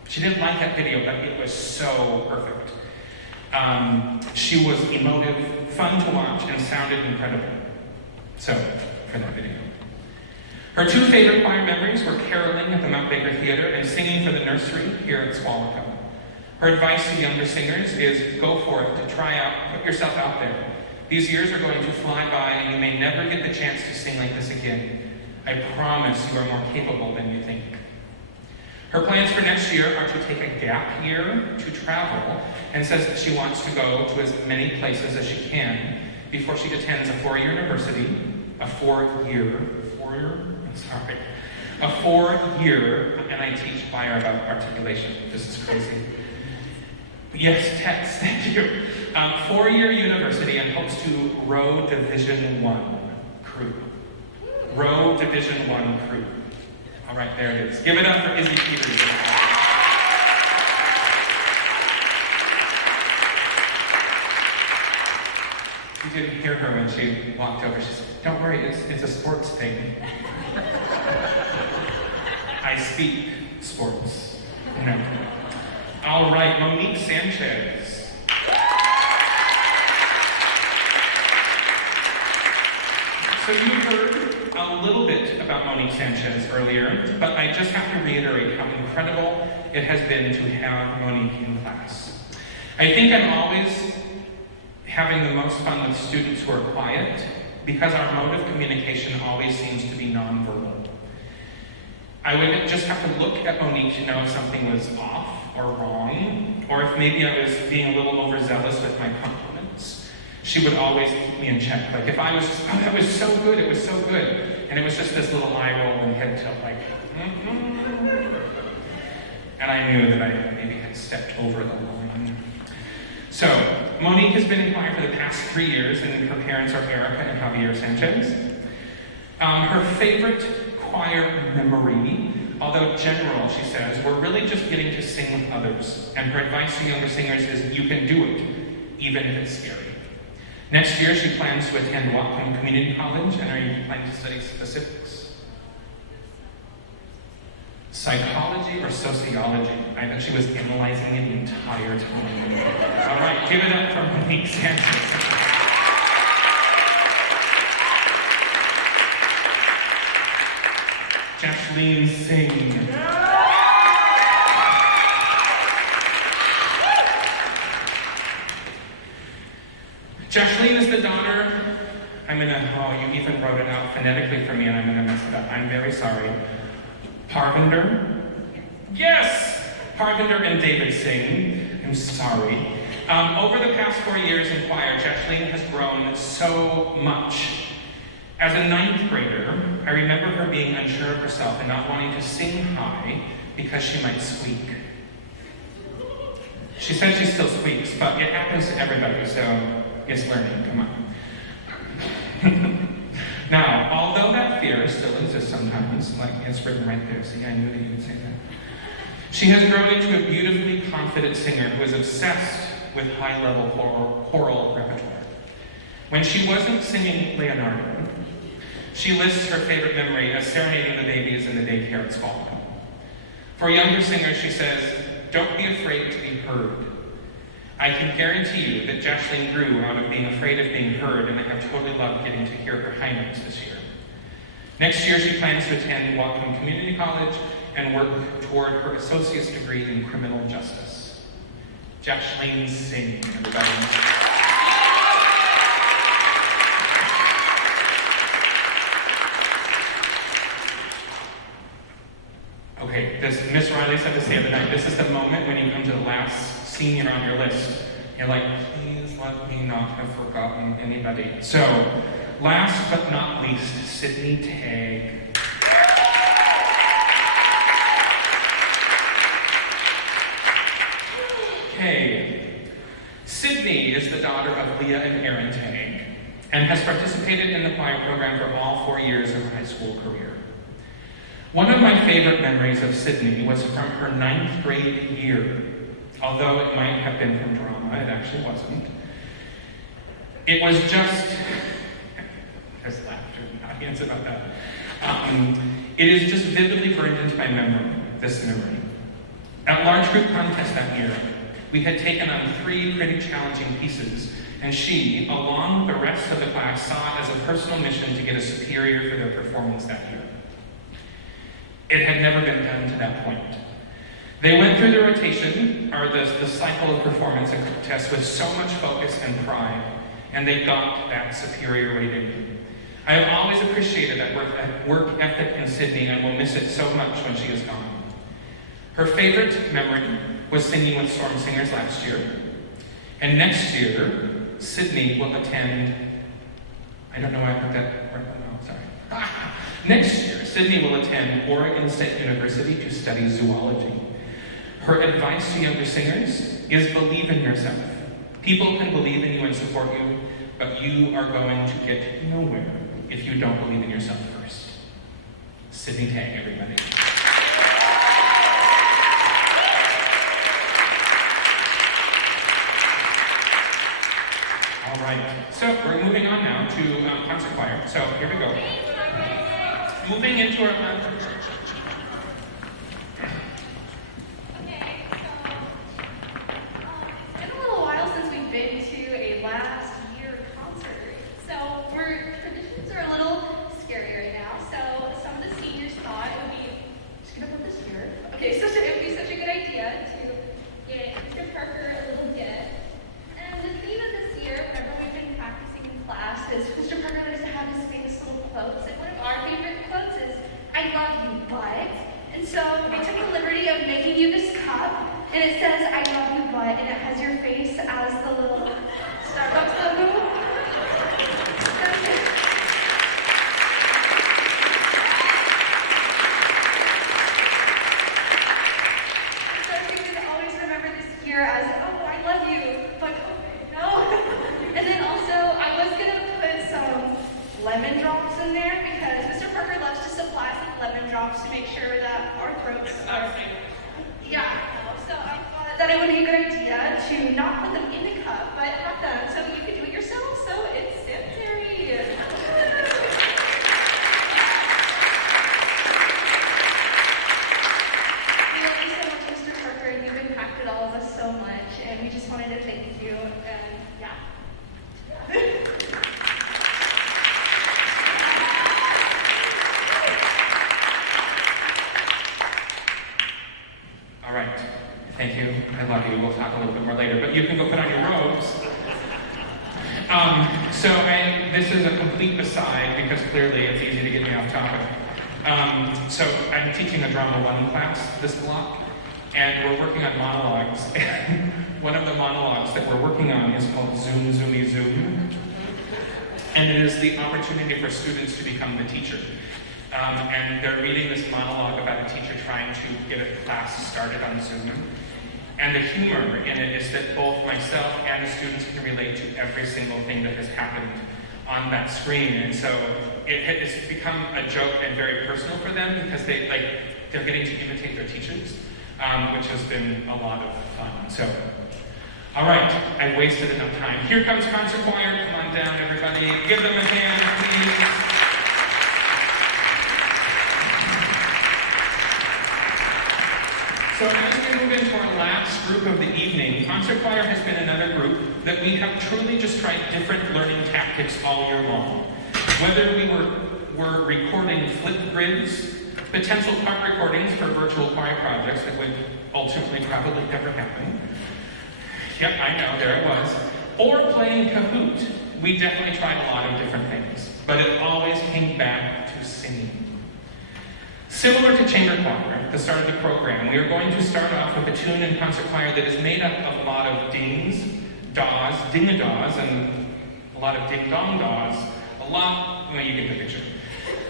She didn't like that video, but it was so perfect. She was emotive, fun to watch, and sounded incredible. So, for that video. Her two favorite choir memories were caroling at the Mount Baker Theater and singing for the nursery here at Squalico. Her advice to younger singers is go for it, to try out, put yourself out there. These years are going to fly by and you may never get the chance to sing like this again. I promise you are more capable than you think. Her plans for next year are to take a gap year to travel and says that she wants to go to as many places as she can before she attends a four-year university, and I teach choir about articulation. This is crazy. Yes, Tex, thank you. Four-year university and hopes to row Division I crew. Row Division I crew. All right, there it is. Give it up for Izzy Peters. You didn't hear her when she walked over. She said, don't worry, it's a sports thing. I speak sports. No. All right, Monique Sanchez. So you heard a little bit about Monique Sanchez earlier, but I just have to reiterate how incredible it has been to have Monique in class. I think I'm always having the most fun with students who are quiet, because our mode of communication always seems to be nonverbal. I would just have to look at Monique to know if something was off or wrong, or if maybe I was being a little overzealous with my compliments. She would always keep me in check. Like if I was just, oh, that was so good, it was so good. And it was just this little eye roll and head tilt like, And I knew that I maybe had stepped over the line. So, Monique has been in choir for the past 3 years, and her parents are Erica and Javier Sanchez. Her favorite choir memory, although general, she says, we're really just getting to sing with others. And her advice to younger singers is, you can do it, even if it's scary. Next year, she plans to attend Whatcom Community College, and are you planning to study specifics? Psychology or sociology? I bet she was analyzing it the entire time. All right, give it up for Monique Sanchez. Jashleen Singh. Jashleen is the daughter, you even wrote it out phonetically for me and I'm gonna mess it up. I'm very sorry. Parvinder? Yes! Parvinder and David Singh. I'm sorry. Over the past 4 years in choir, Jashleen has grown so much. As a 9th grader, I remember her being unsure of herself and not wanting to sing high because she might squeak. She says she still squeaks, but it happens to everybody, so it's learning, come on. Now, although that fear still exists sometimes, like it's written right there, see, I knew that you would say that. She has grown into a beautifully confident singer who is obsessed with high-level choral repertoire. When she wasn't singing Leonardo, she lists her favorite memory as serenading the babies in the daycare at school. For younger singers, she says, don't be afraid to be heard. I can guarantee you that Jashleen grew out of being afraid of being heard, and I have totally loved getting to hear her high notes this year. Next year, she plans to attend Whatcom Community College and work toward her associate's degree in criminal justice. Jashleen Singh, everybody. Okay, Miss Riley said this the other night. This is the moment when you come to the last senior on your list. You're like, please let me not have forgotten anybody. So, last but not least, Sydney Tagg. Okay. Sydney is the daughter of Leah and Aaron Tagg and has participated in the choir program for all 4 years of her high school career. One of my favorite memories of Sydney was from her 9th grade year. Although it might have been from drama, it actually wasn't. It was just, there's laughter in the audience about that. It is just vividly burned into my memory, this memory. At large group contest that year, we had taken on 3 pretty challenging pieces, and she, along with the rest of the class, saw it as a personal mission to get a superior for their performance that year. It had never been done to that point. They went through the rotation, or the cycle of performance and tests with so much focus and pride, and they got that superior rating. I have always appreciated that work ethic in Sydney and will miss it so much when she is gone. Her favorite memory was singing with Storm Singers last year. And next year, Sydney will attend, I don't know why I put that, no, sorry. Next year, Sydney will attend Oregon State University to study zoology. Her advice to younger singers is believe in yourself. People can believe in you and support you, but you are going to get nowhere if you don't believe in yourself first. Sydney Tagg, everybody. All right, so we're moving on now to concert choir. So here we go. Moving into our And it says, I love you, but, and it has your face as the little Starbucks logo. So if you can always remember this year as, oh, I love you, but no. And then also, I was gonna put some lemon drops in there because Mr. Parker loves to supply some lemon drops to make sure that our throats are. Yeah, so I thought that it would be a good idea to not put them in the cup, but have them so you can do it yourself. So it's sanitary. We love you so much, Mr. Parker, and you've impacted all of us so much, and we just wanted to thank you. And yeah. All right. Thank you. I love you. We'll talk a little bit more later, but you can go put on your robes. This is a complete aside because clearly it's easy to get me off topic. So I'm teaching a drama 1 class this block, and we're working on monologues. And one of the monologues that we're working on is called Zoom, Zoomy, Zoom. And it is the opportunity for students to become the teacher. And they're reading this monologue about a teacher trying to get a class started on Zoom. And the humor in it is that both myself and the students can relate to every single thing that has happened on that screen. And so it's become a joke and very personal for them because they're getting to imitate their teachers, which has been a lot of fun. So, all right, I wasted enough time. Here comes concert choir. Come on down, everybody. Give them a hand, please. So as we move into our last group of the evening, concert choir has been another group that we have truly just tried different learning tactics all year long. Whether we were recording flip grids, potential part recordings for virtual choir projects that would ultimately probably never happen. Yep, I know, there it was. Or playing Kahoot. We definitely tried a lot of different things, but it always came back to singing. Similar to chamber choir, the start of the program, we are going to start off with a tune in concert choir that is made up of a lot of dings, daws, ding-a-daws, and a lot of ding-dong-daws. Well, you get the picture.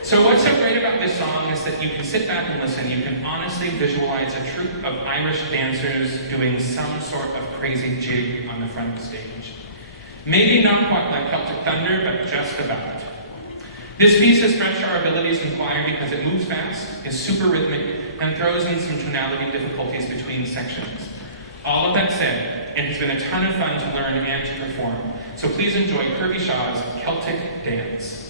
So what's so great about this song is that you can sit back and listen. You can honestly visualize a troupe of Irish dancers doing some sort of crazy jig on the front of the stage. Maybe not quite like Celtic Thunder, but just about. This piece has stretched our abilities in choir because it moves fast, is super rhythmic, and throws in some tonality difficulties between sections. All of that said, it has been a ton of fun to learn and to perform. So please enjoy Kirby Shaw's Celtic Dance.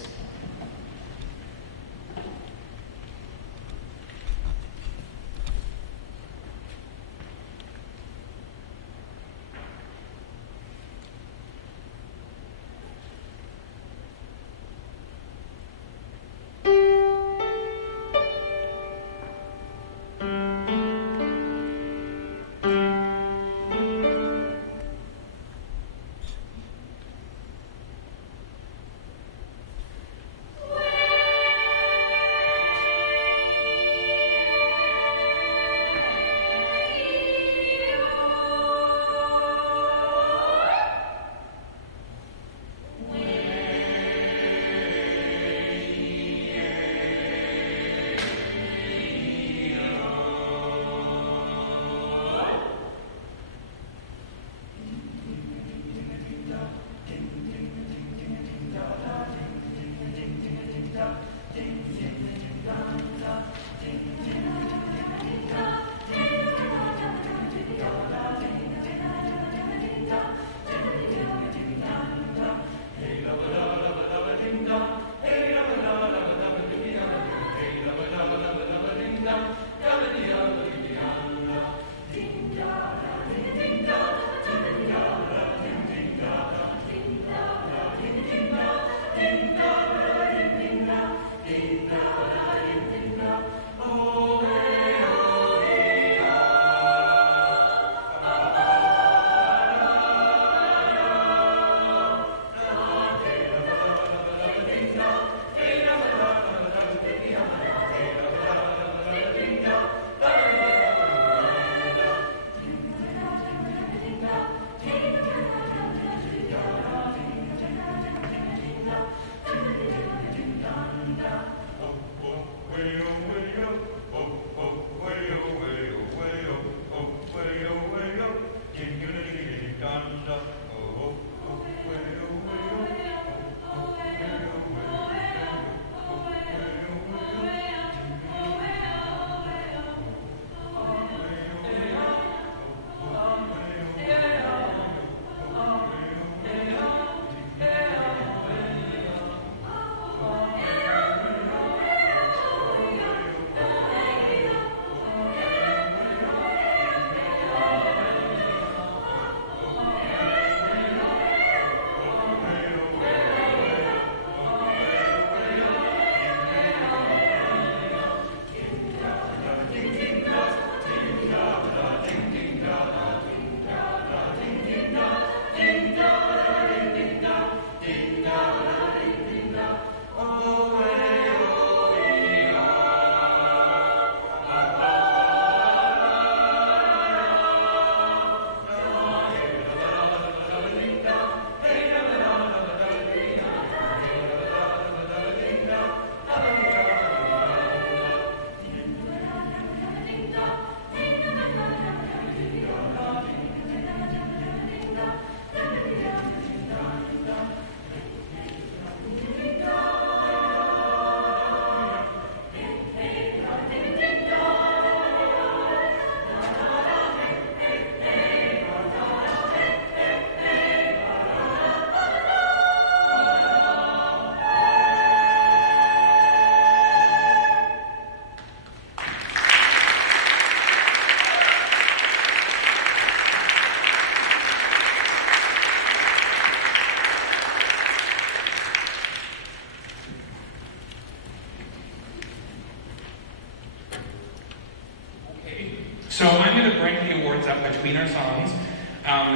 So I'm going to break the awards up between our songs,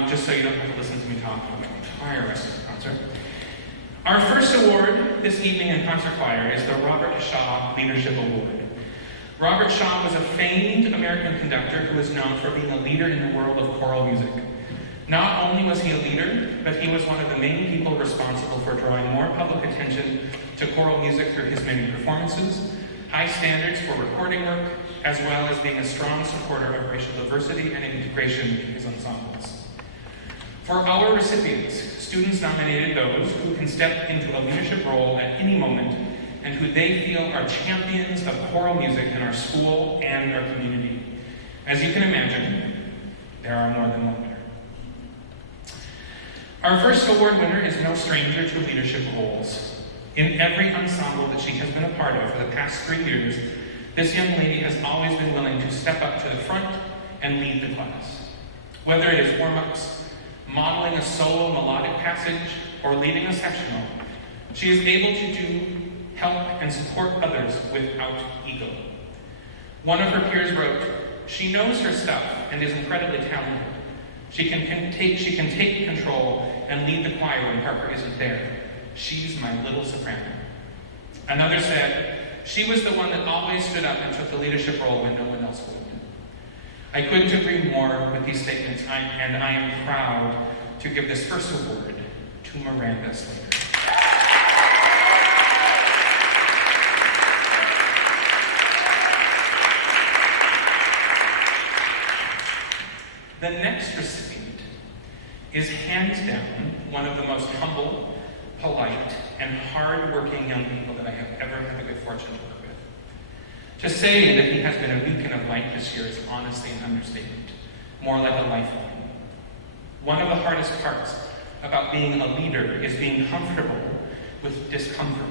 just so you don't have to listen to me talk about the entire rest of the concert. Our first award this evening in concert choir is the Robert Shaw Leadership Award. Robert Shaw was a famed American conductor who is known for being a leader in the world of choral music. Not only was he a leader, but he was one of the main people responsible for drawing more public attention to choral music through his many performances, high standards for recording work, as well as being a strong supporter of racial diversity and integration in his ensembles. For our recipients, students nominated those who can step into a leadership role at any moment and who they feel are champions of choral music in our school and our community. As you can imagine, there are more than one winner. Our first award winner is no stranger to leadership roles. In every ensemble that she has been a part of for the past 3 years, this young lady has always been willing to step up to the front and lead the class. Whether it is warm-ups, modeling a solo melodic passage, or leading a sectional, she is able to help and support others without ego. One of her peers wrote, "She knows her stuff and is incredibly talented. She can take control and lead the choir when Harper isn't there. She's my little soprano." Another said, "She was the one that always stood up and took the leadership role when no one else would." I couldn't agree more with these statements, and I am proud to give this first award to Miranda Slater. The next recipient is hands down one of the most humble, polite, and hard-working young people that I have ever had the good fortune to work with. To say that he has been a beacon of light this year is honestly an understatement, more like a lifeline. One of the hardest parts about being a leader is being comfortable with discomfort.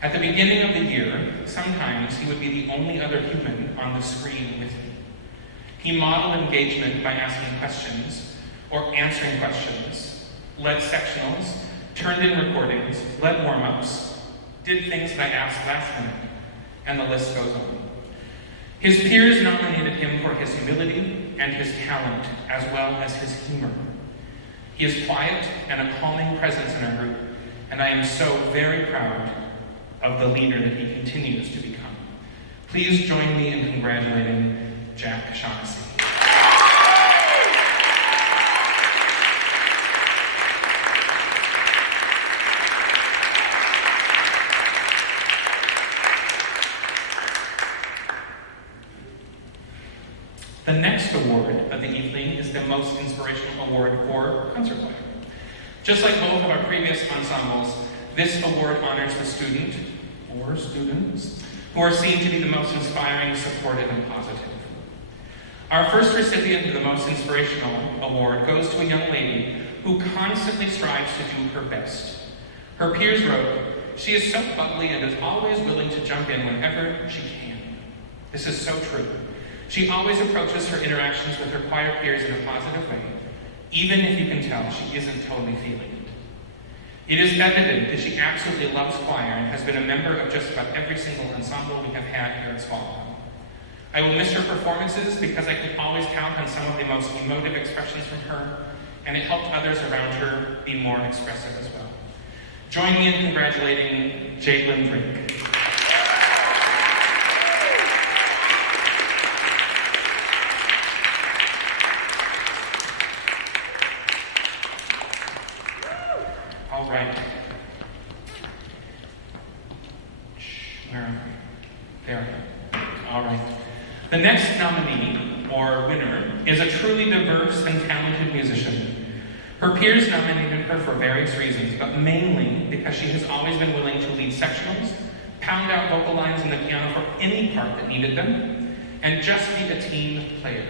At the beginning of the year, sometimes he would be the only other human on the screen with me. He modeled engagement by asking questions or answering questions, led sectionals, turned in recordings, led warm-ups, did things that I asked last minute, and the list goes on. His peers nominated him for his humility and his talent, as well as his humor. He is quiet and a calming presence in our group, and I am so very proud of the leader that he continues to become. Please join me in congratulating Jack Shaughnessy. The next award of the evening is the Most Inspirational Award for Concert Choir. Just like both of our previous ensembles, this award honors the student, or students, who are seen to be the most inspiring, supportive, and positive. Our first recipient of the Most Inspirational Award goes to a young lady who constantly strives to do her best. Her peers wrote, "She is so bubbly and is always willing to jump in whenever she can." This is so true. She always approaches her interactions with her choir peers in a positive way, even if you can tell she isn't totally feeling it. It is evident that she absolutely loves choir and has been a member of just about every single ensemble we have had here at Swallow. I will miss her performances because I could always count on some of the most emotive expressions from her, and it helped others around her be more expressive as well. Join me in congratulating Jalen Drake. All right. Where am I? There. All right. The next nominee, or winner, is a truly diverse and talented musician. Her peers nominated her for various reasons, but mainly because she has always been willing to lead sectionals, pound out vocal lines in the piano for any part that needed them, and just be a team player.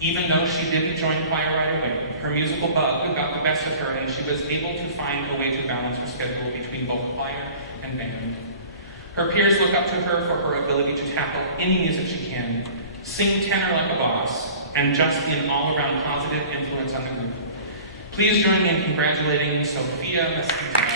Even though she didn't join choir right away, her musical bug got the best of her, and she was able to find a way to balance her schedule between both choir and band. Her peers look up to her for her ability to tackle any music she can, sing tenor like a boss, and just be an all-around positive influence on the group. Please join me in congratulating Sophia Mesquita.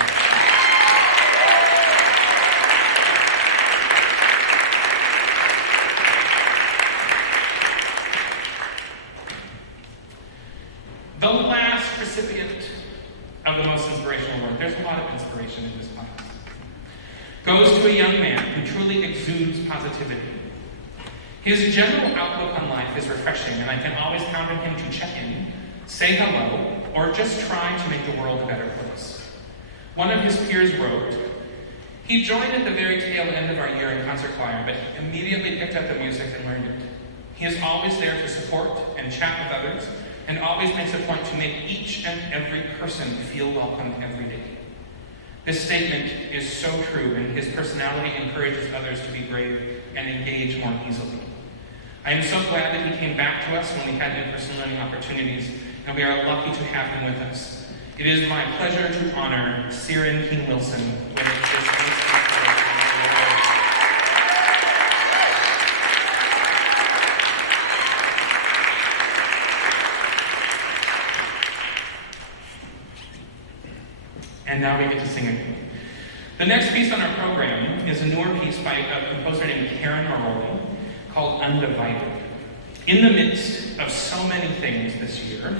goes to a young man who truly exudes positivity. His general outlook on life is refreshing, and I can always count on him to check in, say hello, or just try to make the world a better place. One of his peers wrote, "He joined at the very tail end of our year in concert choir, but he immediately picked up the music and learned it. He is always there to support and chat with others, and always makes a point to make each and every person feel welcome every day." This statement is so true, and his personality encourages others to be brave and engage more easily. I am so glad that he came back to us when we had in-person learning opportunities, and we are lucky to have him with us. It is my pleasure to honor Siren King Wilson with this. And now we get to sing again. The next piece on our program is a newer piece by a composer named Karen Maroli called Undivided. In the midst of so many things this year,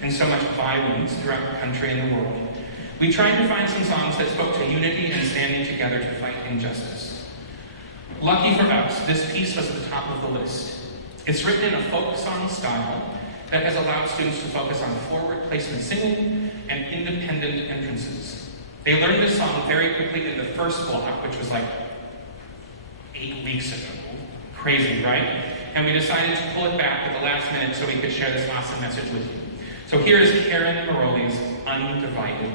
and so much violence throughout the country and the world, we tried to find some songs that spoke to unity and standing together to fight injustice. Lucky for us, this piece was at the top of the list. It's written in a folk song style that has allowed students to focus on forward placement singing and independent entrances. They learned this song very quickly in the first block, which was like 8 weeks ago. Crazy, right? And we decided to pull it back at the last minute so we could share this awesome message with you. So here is Karen Maroli's Undivided.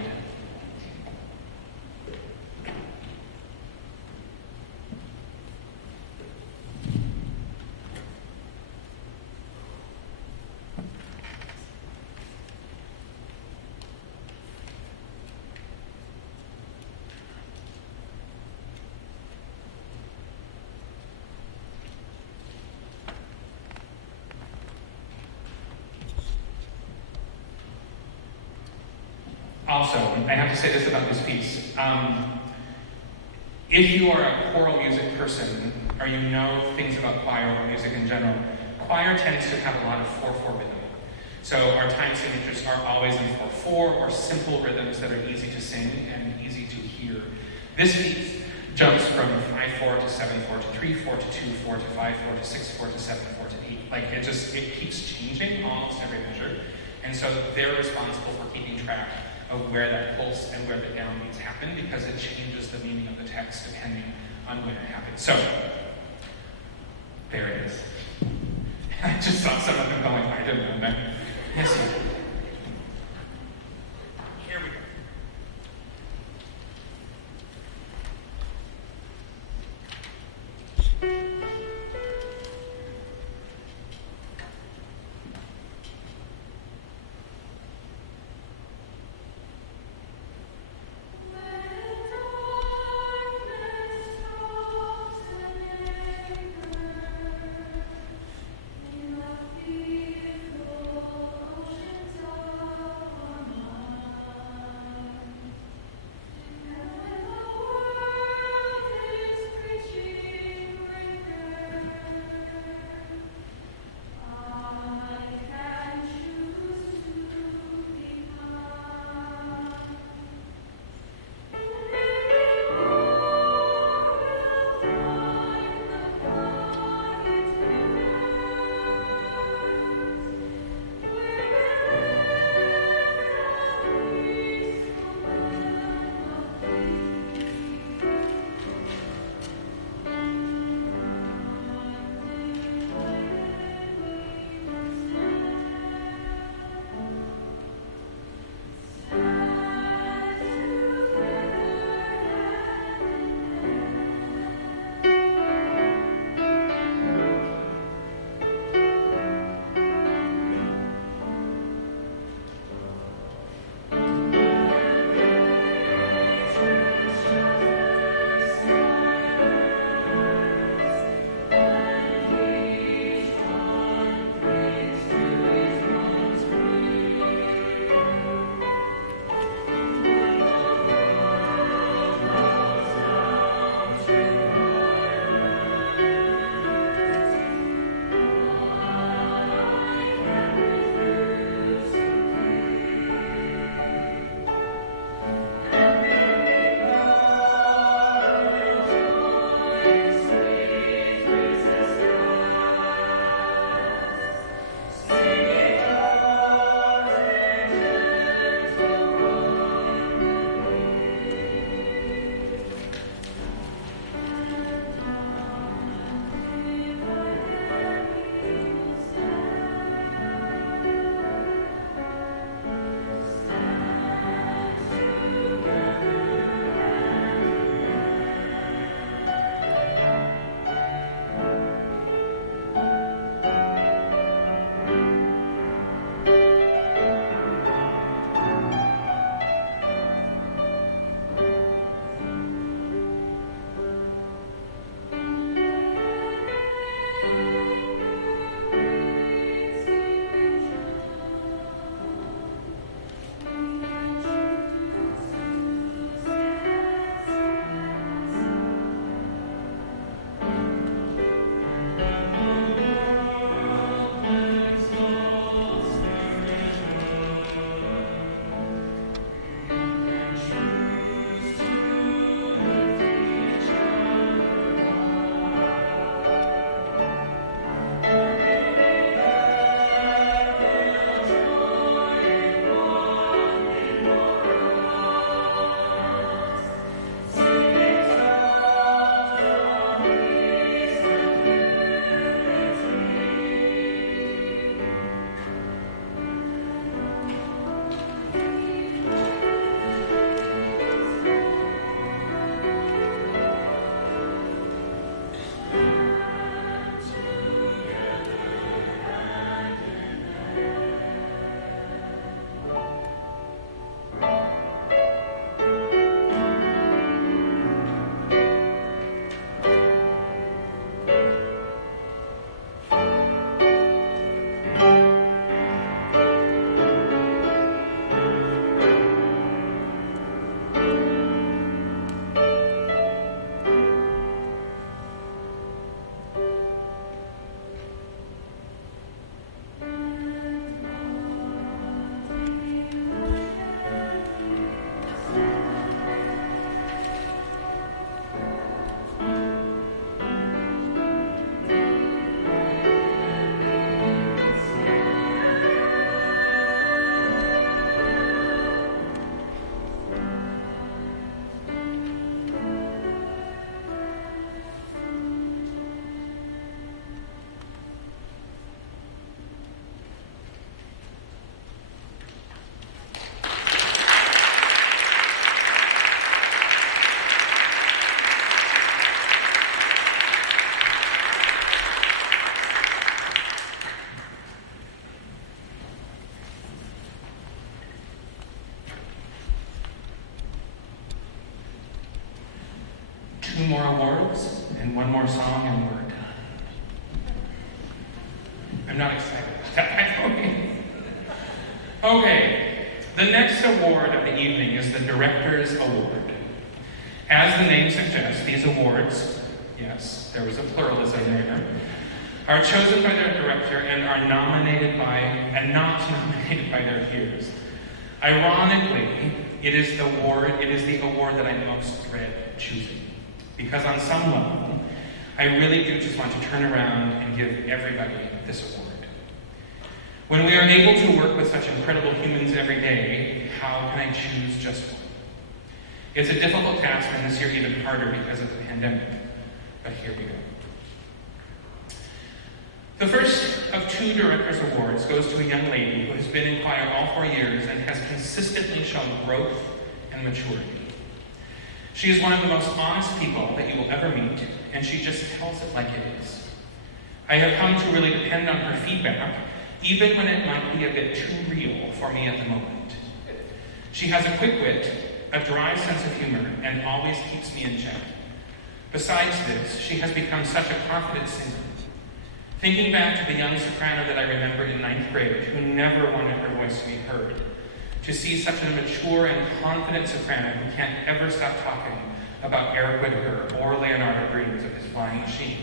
Also, I have to say this about this piece. If you are a choral music person, or you know things about choir or music in general, choir tends to have a lot of 4/4 rhythm. So our time signatures are always in 4/4 or simple rhythms that are easy to sing and easy to hear. This piece jumps from 5/4 to 7/4 to 3/4 to 2/4 to 5/4 to 6/4 to 7/4 to 8. Like it keeps changing almost every measure. And so they're responsible for keeping track of where that pulse and where the downbeats happen, because it changes the meaning of the text depending on when it happens. So, there it is. I just saw some of them going, I didn't know that. Yes, sir. Here we go. Thank you. 2 more awards and 1 more song and we're done. I'm not excited about that, by the way. Okay, the next award of the evening is the Director's Award. As the name suggests, these awards, yes, there was a pluralism there, are chosen by their director and are nominated by, and not nominated by their peers. Ironically, it is the award that I most dread choosing. Because on some level, I really do just want to turn around and give everybody this award. When we are able to work with such incredible humans every day, how can I choose just one? It's a difficult task, and this year even harder because of the pandemic. But here we go. The first of 2 Directors' Awards goes to a young lady who has been in choir all 4 years and has consistently shown growth and maturity. She is one of the most honest people that you will ever meet, and she just tells it like it is. I have come to really depend on her feedback, even when it might be a bit too real for me at the moment. She has a quick wit, a dry sense of humor, and always keeps me in check. Besides this, she has become such a confident singer. Thinking back to the young soprano that I remember in 9th grade, who never wanted her voice to be heard, to see such a mature and confident soprano who can't ever stop talking about Eric Whittaker or Leonardo Briggs of his Flying Machine.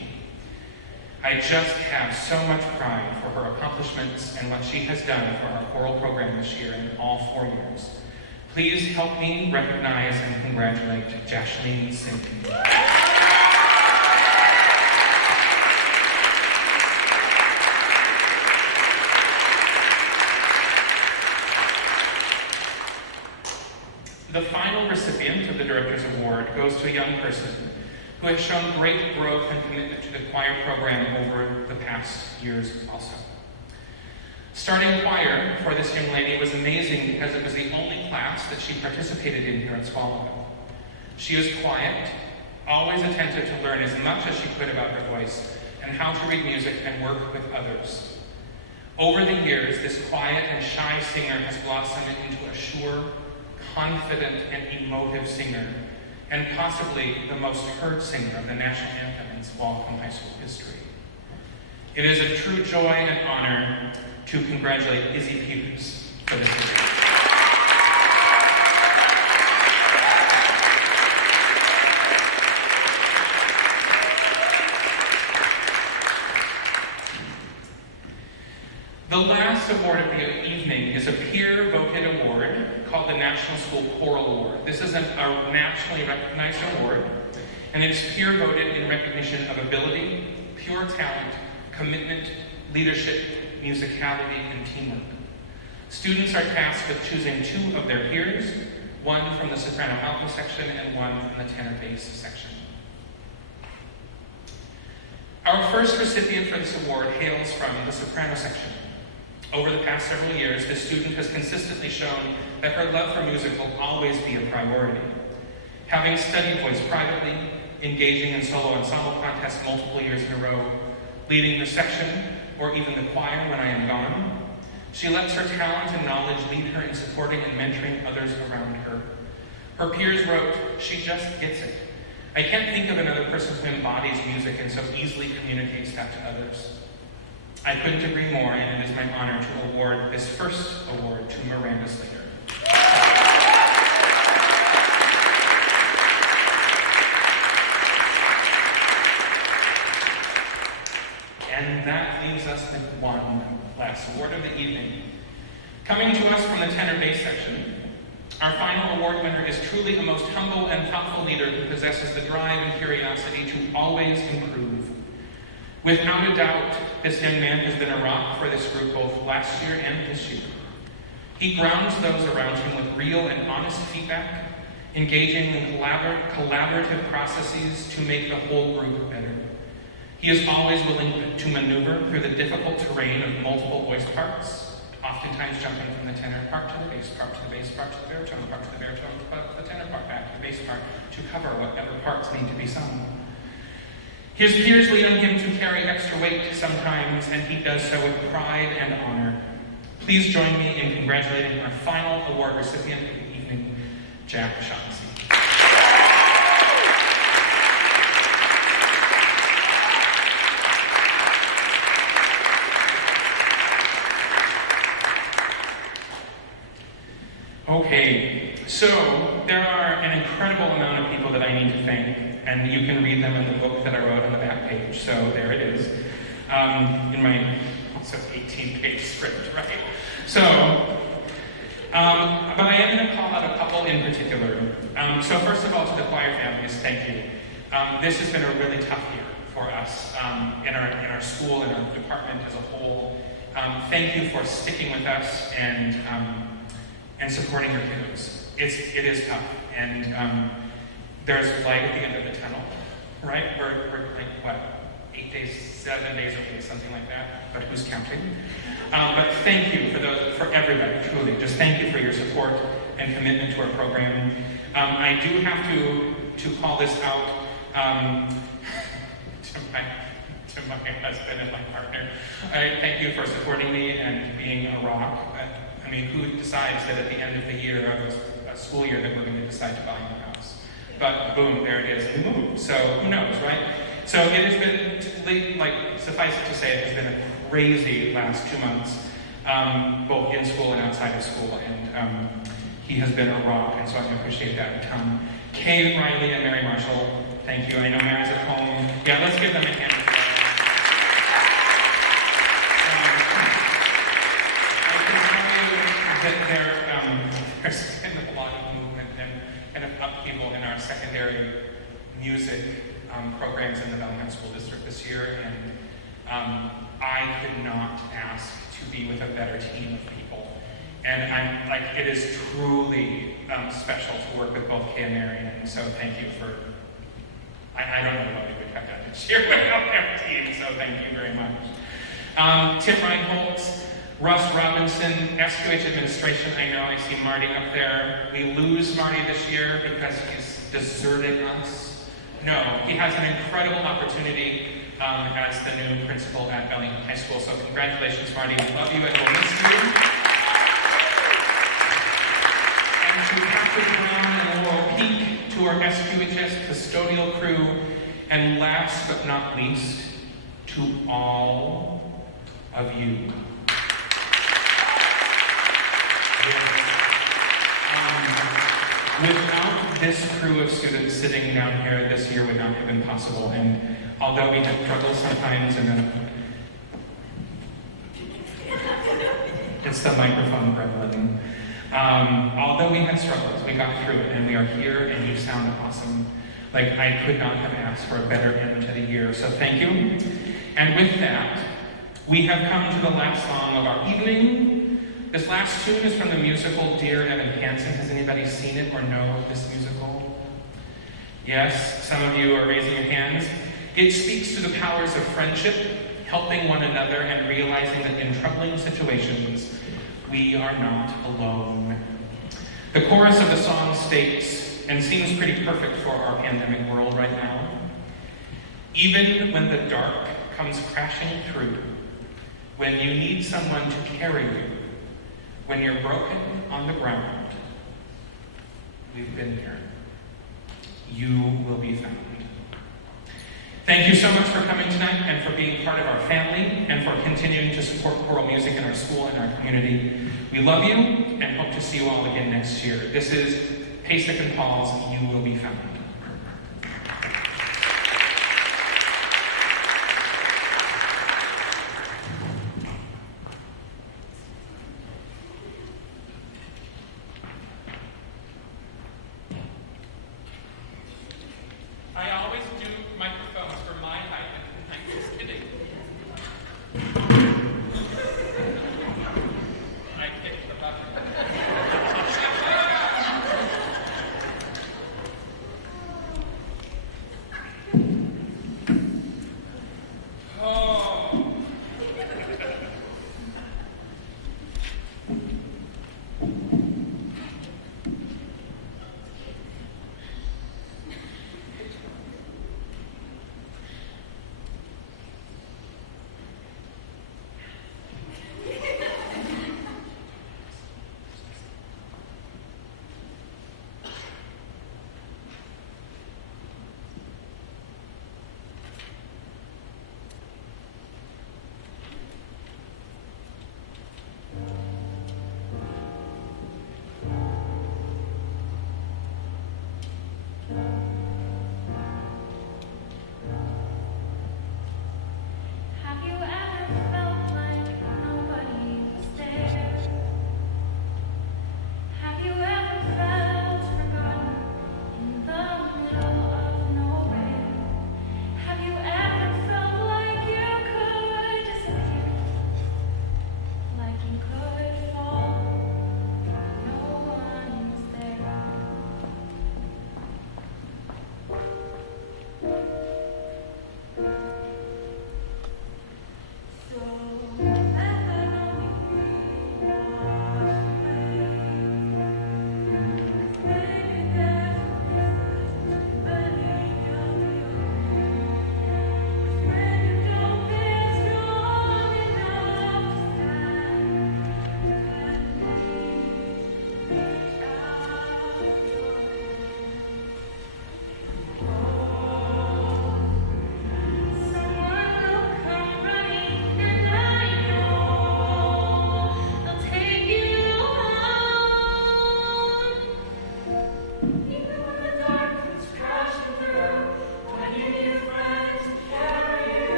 I just have so much pride for her accomplishments and what she has done for our choral program this year and all 4 years. Please help me recognize and congratulate Jashlene Singh. The final recipient of the Director's Award goes to a young person who has shown great growth and commitment to the choir program over the past years also. Starting choir for this young lady was amazing because it was the only class that she participated in here at Swallowville. She is quiet, always attentive to learn as much as she could about her voice and how to read music and work with others. Over the years, this quiet and shy singer has blossomed into a sure, confident, and emotive singer, and possibly the most heard singer of the national anthem in Swallowville High School history. It is a true joy and honor to congratulate Izzy Peters for this award. The last award of the evening is a peer-voted award called the National School Choral Award. This is a nationally recognized award, and it's peer-voted in recognition of ability, pure talent, commitment, leadership, musicality, and teamwork. Students are tasked with choosing 2 of their peers, one from the soprano alto section and one from the tenor bass section. Our first recipient for this award hails from the soprano section. Over the past several years, this student has consistently shown that her love for music will always be a priority. Having studied voice privately, engaging in solo ensemble contests multiple years in a row, leading the section, or even the choir when I am gone, she lets her talent and knowledge lead her in supporting and mentoring others around her. Her peers wrote, "She just gets it. I can't think of another person who embodies music and so easily communicates that to others." I couldn't agree more, and it is my honor to award this first award to Miranda Slater. And that leaves us with one last award of the evening. Coming to us from the tenor bass section, our final award winner is truly a most humble and thoughtful leader who possesses the drive and curiosity to always improve. Without a doubt, this young man has been a rock for this group both last year and this year. He grounds those around him with real and honest feedback, engaging in collaborative processes to make the whole group better. He is always willing to maneuver through the difficult terrain of multiple voice parts, oftentimes jumping from the tenor part to the bass part, to the bass part, to the baritone part, to the baritone part, to the tenor part, back to the bass part, to cover whatever parts need to be sung. His peers lead on him to carry extra weight sometimes, and he does so with pride and honor. Please join me in congratulating our final award recipient of the evening, Jack Shaughnessy. And you can read them in the book that I wrote on the back page. So there it is. In my also 18-page script, right? So, but I am going to call out a couple in particular. So first of all, to the choir families, thank you. This has been a really tough year for us in our school, in our department as a whole. Thank you for sticking with us and supporting your kiddos. It is tough, and there's light at the end of the tunnel, right? We're like what, 8 days, 7 days away, something like that. But who's counting? But thank you for everybody, truly. Just thank you for your support and commitment to our program. I do have to call this out to my husband and my partner. I thank you for supporting me and being a rock. I mean, who decides that at the end of the year, of a school year, that we're going to decide to buy a new house? But boom, there it is, and we moved. So who knows, right? So it has been, like, suffice it to say, it has been a crazy last 2 months, both in school and outside of school, and he has been a rock, and so I appreciate that. Kay, Riley, and Mary Marshall, thank you. I know Mary's at home. Yeah, let's give them a hand. I can tell you that there's been a lot of movement and kind of upheaval in our secondary music programs in the Bellingham School District this year, and I could not ask to be with a better team of people. And I'm like, it is truly special to work with both Kay and Mary, and so thank you for, I don't know what we would have done this year without their team, so thank you very much. Tim Reinholtz, Russ Robinson, SQH administration, I know I see Marty up there. We lose Marty this year because he's deserted us. No, he has an incredible opportunity as the new principal at Bellingham High School, so congratulations, Marty. We love you and we'll miss you. And to Patrick Brown and Laurel Peak, to our SQHS custodial crew, and last but not least, to all of you. Without this crew of students sitting down here, this year would not have been possible. And although we had struggles sometimes, and then it's the microphone gremlin. Although we had struggles, we got through it, and we are here, and you sound awesome. Like, I could not have asked for a better end to the year, so thank you. And with that, we have come to the last song of our evening. This last tune is from the musical Dear Evan Hansen. Has anybody seen it or know of this musical? Yes, some of you are raising your hands. It speaks to the powers of friendship, helping one another, and realizing that in troubling situations, we are not alone. The chorus of the song states, and seems pretty perfect for our pandemic world right now, even when the dark comes crashing through, when you need someone to carry you, when you're broken on the ground, we've been there. You will be found. Thank you so much for coming tonight and for being part of our family and for continuing to support choral music in our school and our community. We love you and hope to see you all again next year. This is Pasek and Paul's You Will Be Found. I always do microphones for my height, and I'm just kidding. I kicked the button.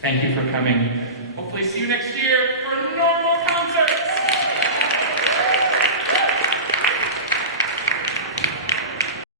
Thank you for coming. Hopefully see you next year for normal